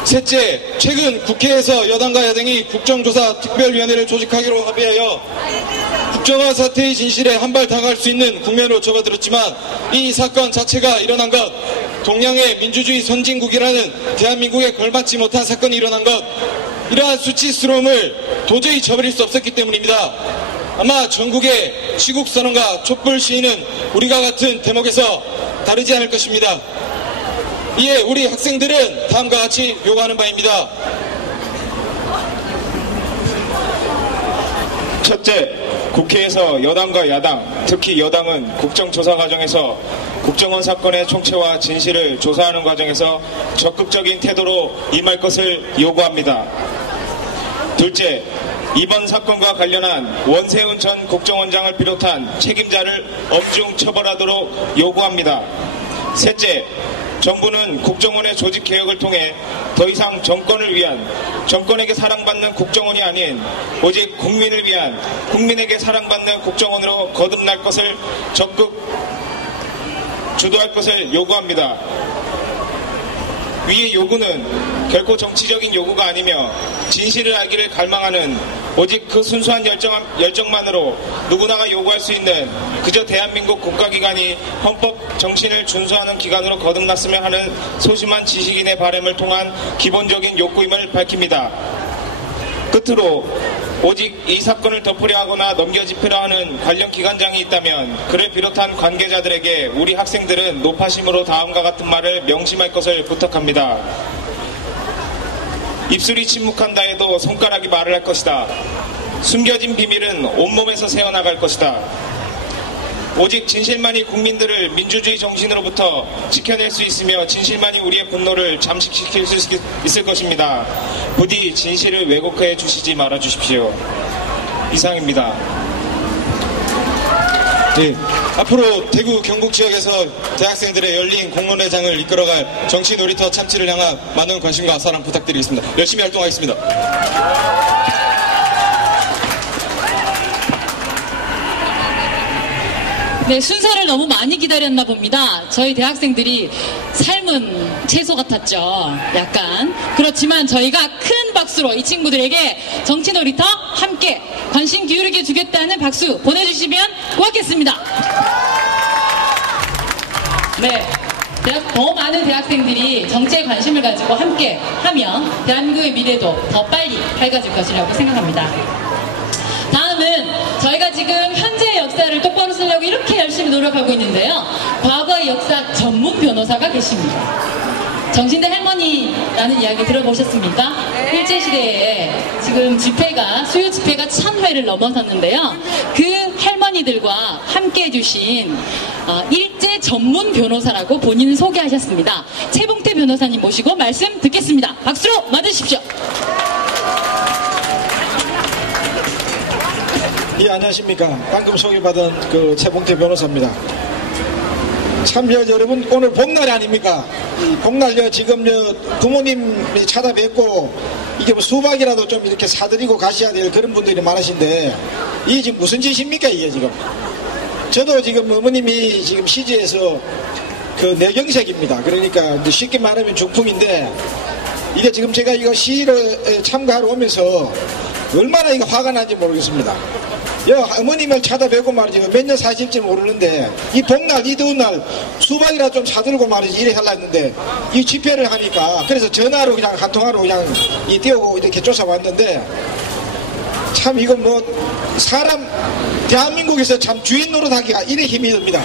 셋째, 최근 국회에서 여당과 야당이 국정조사 특별위원회를 조직하기로 합의하여 국정원 사태의 진실에 한발 다가갈 수 있는 국면으로 접어들었지만 이 사건 자체가 일어난 것, 동양의 민주주의 선진국이라는 대한민국에 걸맞지 못한 사건이 일어난 것, 이러한 수치스러움을 도저히 저버릴 수 없었기 때문입니다. 아마 전국의 시국선언과 촛불 시위는 우리가 같은 대목에서 다르지 않을 것입니다. 이에 우리 학생들은 다음과 같이 요구하는 바입니다. 첫째, 국회에서 여당과 야당, 특히 여당은 국정조사 과정에서 국정원 사건의 총체와 진실을 조사하는 과정에서 적극적인 태도로 임할 것을 요구합니다. 둘째, 이번 사건과 관련한 원세훈 전 국정원장을 비롯한 책임자를 엄중 처벌하도록 요구합니다. 셋째, 정부는 국정원의 조직 개혁을 통해 더 이상 정권을 위한, 정권에게 사랑받는 국정원이 아닌 오직 국민을 위한, 국민에게 사랑받는 국정원으로 거듭날 것을 적극 주도할 것을 요구합니다. 위의 요구는 결코 정치적인 요구가 아니며 진실을 알기를 갈망하는 오직 그 순수한 열정만으로 누구나가 요구할 수 있는 그저 대한민국 국가기관이 헌법 정신을 준수하는 기관으로 거듭났으면 하는 소심한 지식인의 바람을 통한 기본적인 욕구임을 밝힙니다. 끝으로 오직 이 사건을 덮으려 하거나 넘겨짚으려 하는 관련 기관장이 있다면 그를 비롯한 관계자들에게 우리 학생들은 노파심으로 다음과 같은 말을 명심할 것을 부탁합니다. 입술이 침묵한다 해도 손가락이 말을 할 것이다. 숨겨진 비밀은 온몸에서 새어나갈 것이다. 오직 진실만이 국민들을 민주주의 정신으로부터 지켜낼 수 있으며 진실만이 우리의 분노를 잠식시킬 수 있을 것입니다. 부디 진실을 왜곡해 주시지 말아 주십시오. 이상입니다. 네, 앞으로 대구 경북 지역에서 대학생들의 열린 공론회장을 이끌어갈 정치 놀이터 참치를 향한 많은 관심과 사랑 부탁드리겠습니다. 열심히 활동하겠습니다. 네, 순서를 너무 많이 기다렸나 봅니다. 저희 대학생들이 삶은 채소 같았죠. 약간. 그렇지만 저희가 큰 박수로 이 친구들에게 정치놀이터 함께 관심 기울이게 주겠다는 박수 보내주시면 고맙겠습니다. 네. 더 많은 대학생들이 정치에 관심을 가지고 함께 하면 대한민국의 미래도 더 빨리 밝아질 것이라고 생각합니다. 다음은 저희가 지금 현재의 역사를 똑바로 쓰려고 이렇게 열심히 노력하고 있는데요. 과거의 역사 전문 변호사가 계십니다. 정신대 할머니라는 이야기 들어보셨습니까? 일제시대에 지금 수요 집회가 1000회를 넘어섰는데요. 그 할머니들과 함께 해주신 일제 전문 변호사라고 본인 소개하셨습니다. 최봉태 변호사님 모시고 말씀 듣겠습니다. 박수로 맞으십시오. 예, 안녕하십니까. 방금 소개받은 그 최봉태 변호사입니다. 참, 여러분, 오늘 복날이 아닙니까? 이 복날, 지금, 부모님이 찾아뵙고, 이게 뭐 수박이라도 좀 이렇게 사드리고 가셔야 될 그런 분들이 많으신데, 이게 지금 무슨 짓입니까, 이게 지금? 저도 지금 어머님이 지금 시지에서 그 내경색입니다. 그러니까 쉽게 말하면 중풍인데, 이게 지금 제가 이거 시위에 참가하러 오면서 얼마나 이거 화가 난지 모르겠습니다. 어머님을 찾아뵙고 말이지 몇 년 사실지 모르는데 이 복날 이 더운 날 수박이라 좀 사들고 말이지 이래 하려 했는데 이 집회를 하니까 그래서 전화로 그냥 한 통화로 그냥 띄우고 이렇게 쫓아왔는데 참 이건 뭐 사람 대한민국에서 참 주인 노릇하기가 이래 힘이 듭니다.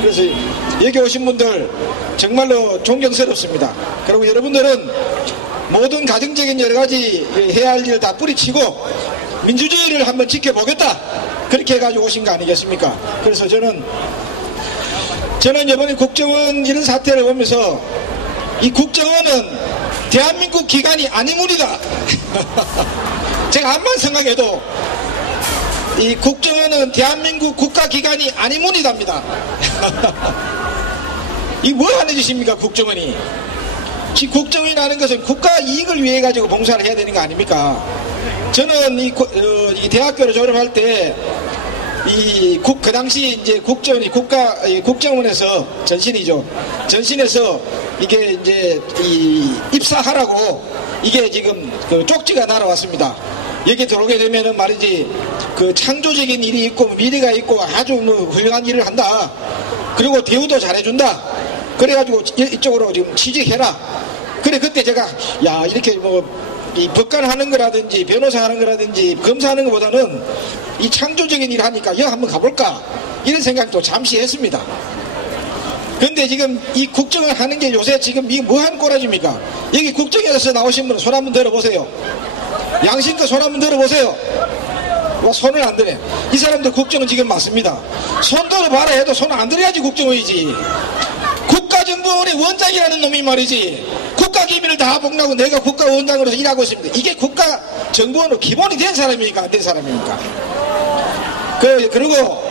그래서 여기 오신 분들 정말로 존경스럽습니다. 그리고 여러분들은 모든 가정적인 여러 가지 해야 할 일 다 뿌리치고 민주주의를 한번 지켜보겠다 그렇게 해가지고 오신 거 아니겠습니까? 그래서 저는 이번에 국정원 이런 사태를 보면서 이 국정원은 대한민국 기관이 아니물이다. 제가 암만 생각해도 이 국정원은 대한민국 국가기관이 아니물이답니다. 이 뭐 하는 짓입니까, 국정원이? 국정원이라는 것은 국가 이익을 위해 가지고 봉사를 해야 되는 거 아닙니까? 저는 이 대학교를 졸업할 때 그 당시 이제 국정원에서 전신이죠. 전신에서 이게 이제 입사하라고 이게 지금 그 쪽지가 날아왔습니다. 여기 들어오게 되면은 말이지 그 창조적인 일이 있고 미래가 있고 아주 뭐 훌륭한 일을 한다. 그리고 대우도 잘해준다. 그래가지고 이쪽으로 지금 취직해라. 그래 그때 제가 야 이렇게 뭐 이 법관하는 거라든지 변호사 하는 거라든지 검사하는 것보다는 이 창조적인 일 하니까 여기 한번 가볼까 이런 생각도 잠시 했습니다. 근데 지금 이 국정을 하는 게 요새 지금 이게 뭐한 꼬라지입니까? 여기 국정에서 나오신 분은 손 한번 들어보세요. 양심껏 손 한번 들어보세요. 와, 손을 안 드네. 이 사람들 국정은 지금 맞습니다. 손 들어봐라 해도 손 안 들어야지 국정원이지. 국가정보원의 원장이라는 놈이 말이지. 국가기밀을 다 복라고 내가 국가원장으로서 일하고 있습니다. 이게 국가정보원으로 기본이 된 사람입니까? 안 된 사람입니까? 그리고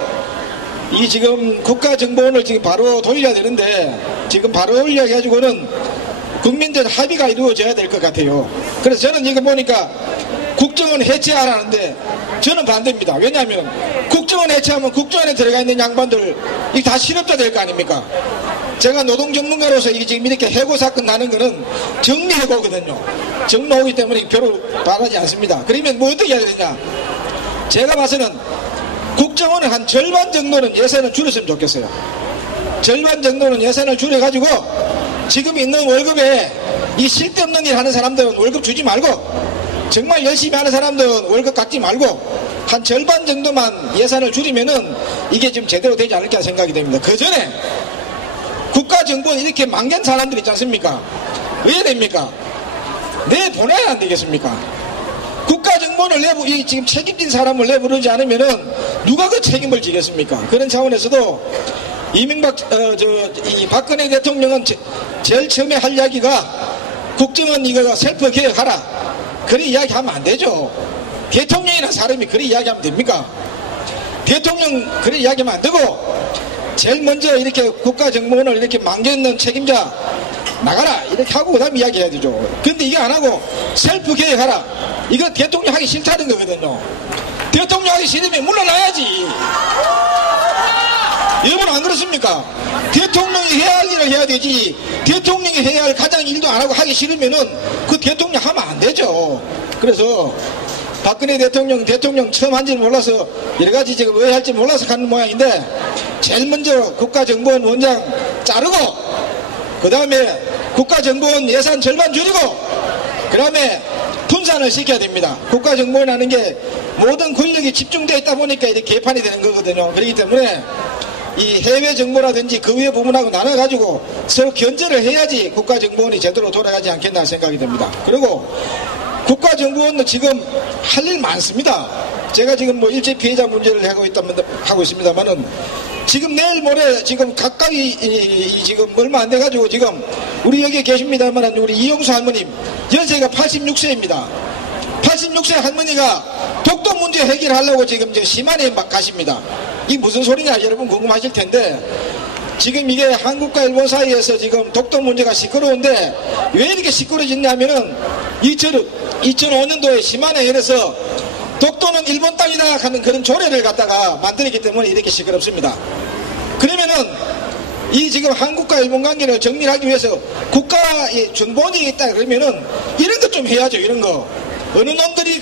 이 지금 국가정보원을 지금 바로 돌려야 되는데 지금 바로 돌려가지고는 국민들 합의가 이루어져야 될 것 같아요. 그래서 저는 이거 보니까 국정원 해체하라는데 저는 반대입니다. 왜냐하면 국정원 해체하면 국정원에 들어가 있는 양반들 이게 다 실업자 될 거 아닙니까? 제가 노동 전문가로서 이게 지금 이렇게 해고 사건 나는 거는 정리해고거든요. 정리하기 때문에 별로 바라지 않습니다. 그러면 뭐 어떻게 해야 되냐? 제가 봐서는 국정원은 한 절반 정도는 예산을 줄였으면 좋겠어요. 절반 정도는 예산을 줄여가지고 지금 있는 월급에 이 쓸데없는 일 하는 사람들은 월급 주지 말고 정말 열심히 하는 사람들은 월급 깎지 말고 한 절반 정도만 예산을 줄이면은 이게 지금 제대로 되지 않을까 생각이 됩니다. 그 전에 국가정보원 이렇게 망ген 사람들 있지 않습니까? 왜 됩니까? 내보내야 안 되겠습니까? 국가정보원을 지금 책임진 사람을 내부르지 않으면은 누가 그 책임을 지겠습니까? 그런 차원에서도 이 박근혜 대통령은 제일 처음에 할 이야기가 국정원 이거 셀프 개혁하라. 그래 이야기하면 안 되죠. 대통령이나 사람이 그래 이야기하면 됩니까? 대통령 그래 이야기하면 안 되고 제일 먼저 이렇게 국가정보원을 이렇게 망겼는 책임자 나가라 이렇게 하고 그 다음에 이야기해야 되죠. 근데 이게 안 하고 셀프 개혁하라. 이거 대통령 하기 싫다는 거거든요. 대통령 하기 싫으면 물러나야지. 여러분 안 그렇습니까? 대통령이 해야 할 일을 해야 되지. 대통령이 해야 할 가장 일도 안 하고 하기 싫으면은 그 대통령 하면 안 되죠. 그래서 박근혜 대통령 처음 한지는 몰라서 여러 가지 지금 왜 할지 몰라서 가는 모양인데 제일 먼저 국가정보원 원장 자르고 그 다음에 국가정보원 예산 절반 줄이고 그 다음에 분산을 시켜야 됩니다. 국가정보원 하는 게 모든 권력이 집중되어 있다 보니까 이렇게 개판이 되는 거거든요. 그렇기 때문에 이 해외 정보라든지 그 외 부분하고 나눠가지고 서로 견제를 해야지 국가정보원이 제대로 돌아가지 않겠나 생각이 듭니다. 그리고 국가정보원도 지금 할 일 많습니다. 제가 지금 뭐 일제 피해자 문제를 하고 있습니다만은 지금 내일 모레 지금 가까이 지금 얼마 안 돼가지고 지금 우리 여기 계십니다만 우리 이용수 할머님 연세가 86세입니다. 86세 할머니가 독도 문제 해결하려고 지금 심한에 막 가십니다. 이게 무슨 소리냐 여러분 궁금하실 텐데 지금 이게 한국과 일본 사이에서 지금 독도 문제가 시끄러운데 왜 이렇게 시끄러워졌냐면은 2005년도에 시마네 현에서 독도는 일본 땅이다 하는 그런 조례를 갖다가 만들었기 때문에 이렇게 시끄럽습니다. 그러면은 이 지금 한국과 일본 관계를 정리하기 위해서 국가의 정보원이 있다 그러면은 이런 것 좀 해야죠. 이런 거. 어느 놈들이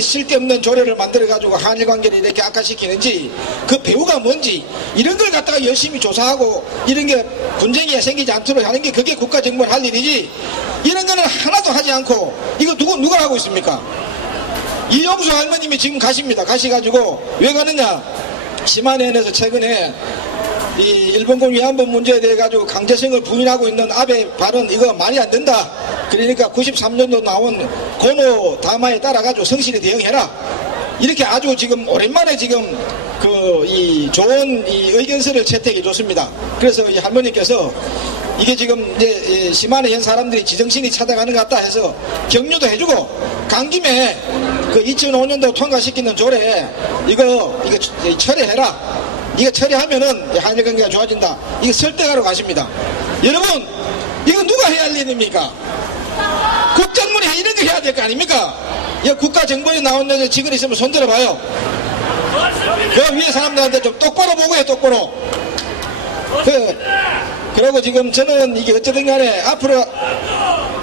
쓸데없는 조례를 만들어가지고 한일 관계를 이렇게 악화시키는지 그 배후가 뭔지 이런 걸 갖다가 열심히 조사하고 이런 게 분쟁이 생기지 않도록 하는 게 그게 국가정보원 할 일이지 이런 거는 하나도 하지 않고 이거 누가 하고 있습니까? 이용수 할머님이 지금 가십니다. 가셔가지고 왜 가느냐? 시마네현에서 최근에 이 일본군 위안부 문제에 대해 가지고 강제성을 부인하고 있는 아베 발언 이거 말이 안 된다. 그러니까 93년도 나온 고노 다마에 따라 가지고 성실히 대응해라. 이렇게 아주 지금 오랜만에 지금 이 좋은 이 의견서를 채택해 줬습니다. 그래서 이 할머니께서 이게 지금 이제 시마네현 사람들이 지정신이 찾아가는 것 같다 해서 격려도 해주고 간 김에 그 2005년도 통과시키는 조례 이거 철회해라. 이거 처리하면은 한일 관계가 좋아진다. 이거 설득하러 가십니다. 여러분, 이거 누가 해야 할 일입니까? 국정원이 이런 거 해야 될 거 아닙니까? 이 국가정보에 나온 여자 직원 있으면 손 들어봐요. 그 위에 사람들한테 좀 똑바로 보고 해, 똑바로. 그리고 지금 저는 이게 어쨌든 간에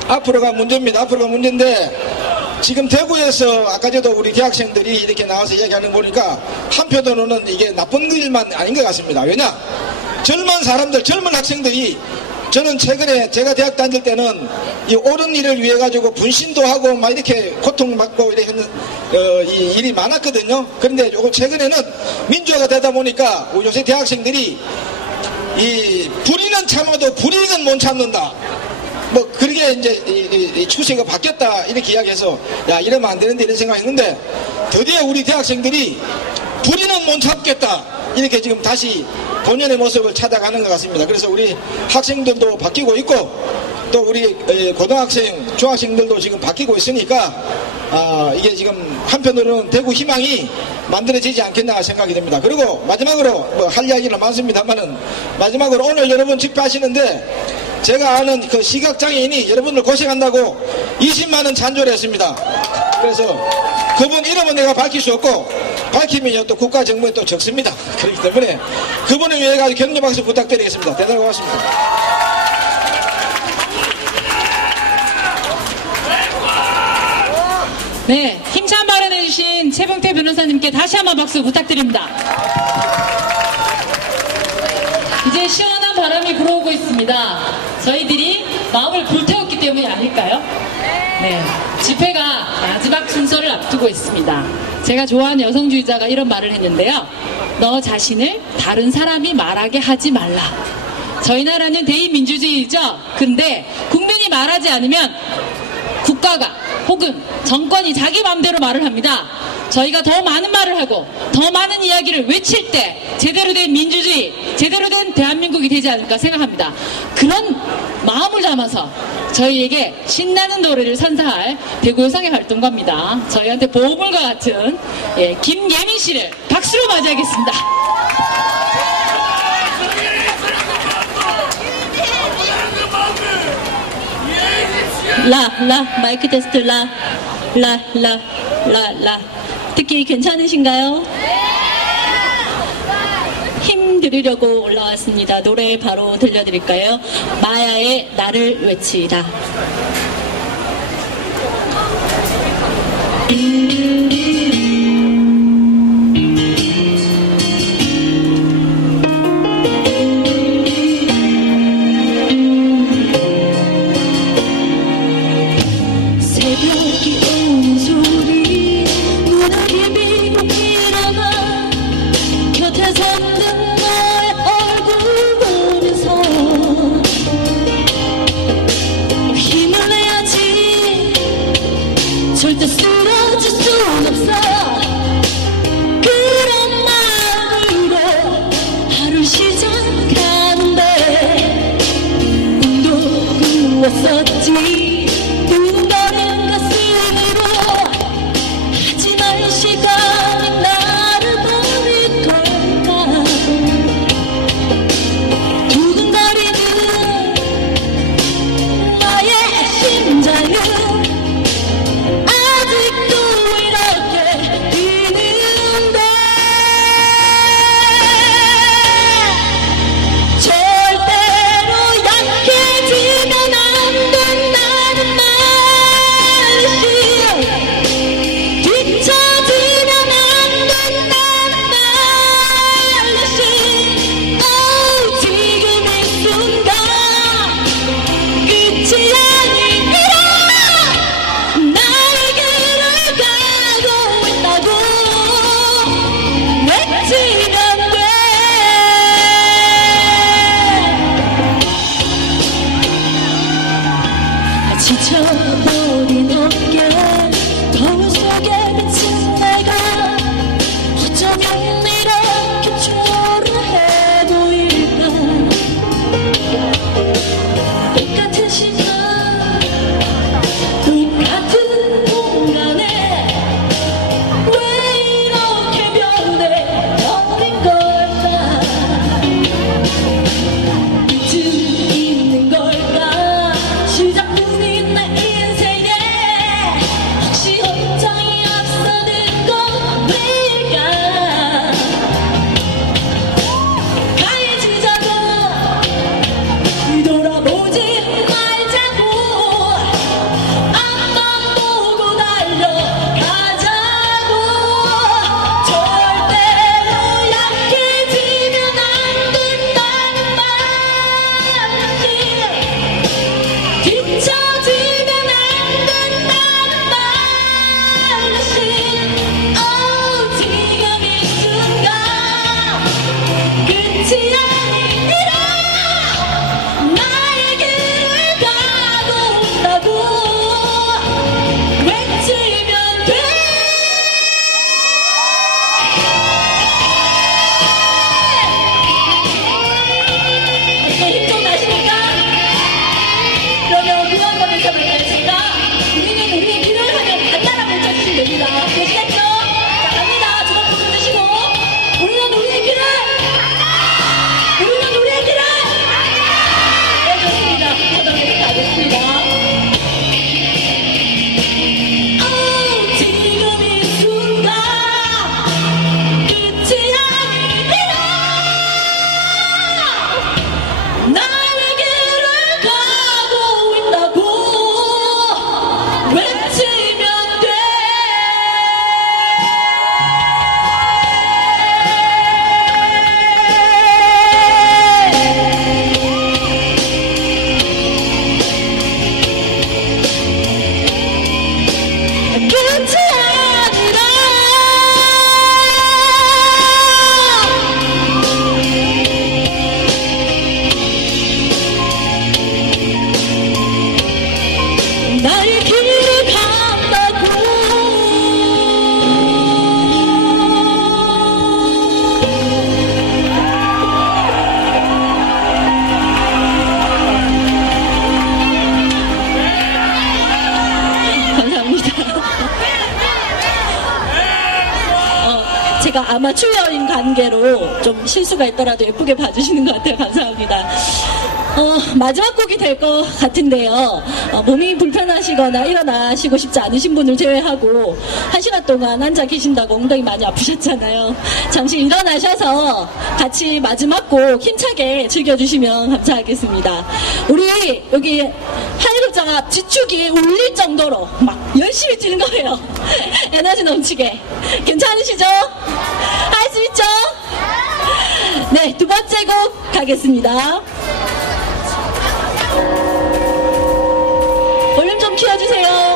앞으로가 문제입니다. 앞으로가 문제인데, 지금 대구에서 아까 저도 우리 대학생들이 이렇게 나와서 이야기하는 거 보니까 한편으로는 이게 나쁜 일만 아닌 것 같습니다. 왜냐? 젊은 사람들, 젊은 학생들이, 저는 최근에 제가 대학 다닐 때는 이 옳은 일을 위해 가지고 분신도 하고 막 이렇게 고통받고 이렇게 이 일이 많았거든요. 그런데 요거 최근에는 민주화가 되다 보니까 요새 대학생들이 이 불의는 참아도 불이익은 못 참는다. 뭐 그렇게 이제 이 추세가 바뀌었다 이렇게 이야기해서 야 이러면 안 되는데 이런 생각했는데 드디어 우리 대학생들이 불의는 못 참겠다 이렇게 지금 다시 본연의 모습을 찾아가는 것 같습니다. 그래서 우리 학생들도 바뀌고 있고 또 우리 고등학생, 중학생들도 지금 바뀌고 있으니까 이게 지금 한편으로는 대구 희망이 만들어지지 않겠나 생각이 됩니다. 그리고 마지막으로 뭐 할 이야기는 많습니다만은 마지막으로 오늘 여러분 집회하시는데 제가 아는 그 시각장애인이 여러분들 고생한다고 20만 원 잔조를 했습니다. 그래서 그분 이름은 내가 밝힐 수 없고 밝히면 또 국가 정부에 또 적습니다. 그렇기 때문에 그분을 위해 가지고 격려 박수 부탁드리겠습니다. 대단히 고맙습니다. 네, 힘찬 발언해주신 최봉태 변호사님께 다시 한번 박수 부탁드립니다. 이제 시원한 바람이 불어오고 있습니다. 저희들이 마음을 불태웠기 때문이 아닐까요? 네, 집회가 마지막 순서를 앞두고 있습니다. 제가 좋아하는 여성주의자가 이런 말을 했는데요. 너 자신을 다른 사람이 말하게 하지 말라. 저희 나라는 대의민주주의죠. 근데 국민이 말하지 않으면 국가가 혹은 정권이 자기 마음대로 말을 합니다. 저희가 더 많은 말을 하고 더 많은 이야기를 외칠 때 제대로 된 민주주의, 제대로 된 대한민국이 되지 않을까 생각합니다. 그런 마음을 담아서 저희에게 신나는 노래를 선사할 대구 여성의 활동가입니다. 저희한테 보물과 같은 김예민 씨를 박수로 맞이하겠습니다. 마이크 테스트 듣기 괜찮으신가요? 힘 들으려고 올라왔습니다. 노래 바로 들려드릴까요? 마야의 나를 외치다. 힘을 제가 아마추어인 관계로 좀 실수가 있더라도 예쁘게 봐주시는 것 같아요. 감사합니다. 마지막 곡이 될 것 같은데요. 몸이 불편하시거나 일어나시고 싶지 않으신 분을 제외하고 1시간 동안 앉아 계신다고 엉덩이 많이 아프셨잖아요. 잠시 일어나셔서 같이 마지막 곡 힘차게 즐겨주시면 감사하겠습니다. 우리 여기 하이로자가 지축이 울릴 정도로 막 열심히 뛰는 거예요. 에너지 넘치게. 괜찮으시죠? 할 수 있죠? 네, 두 번째 곡 가겠습니다. 볼륨 좀 키워주세요.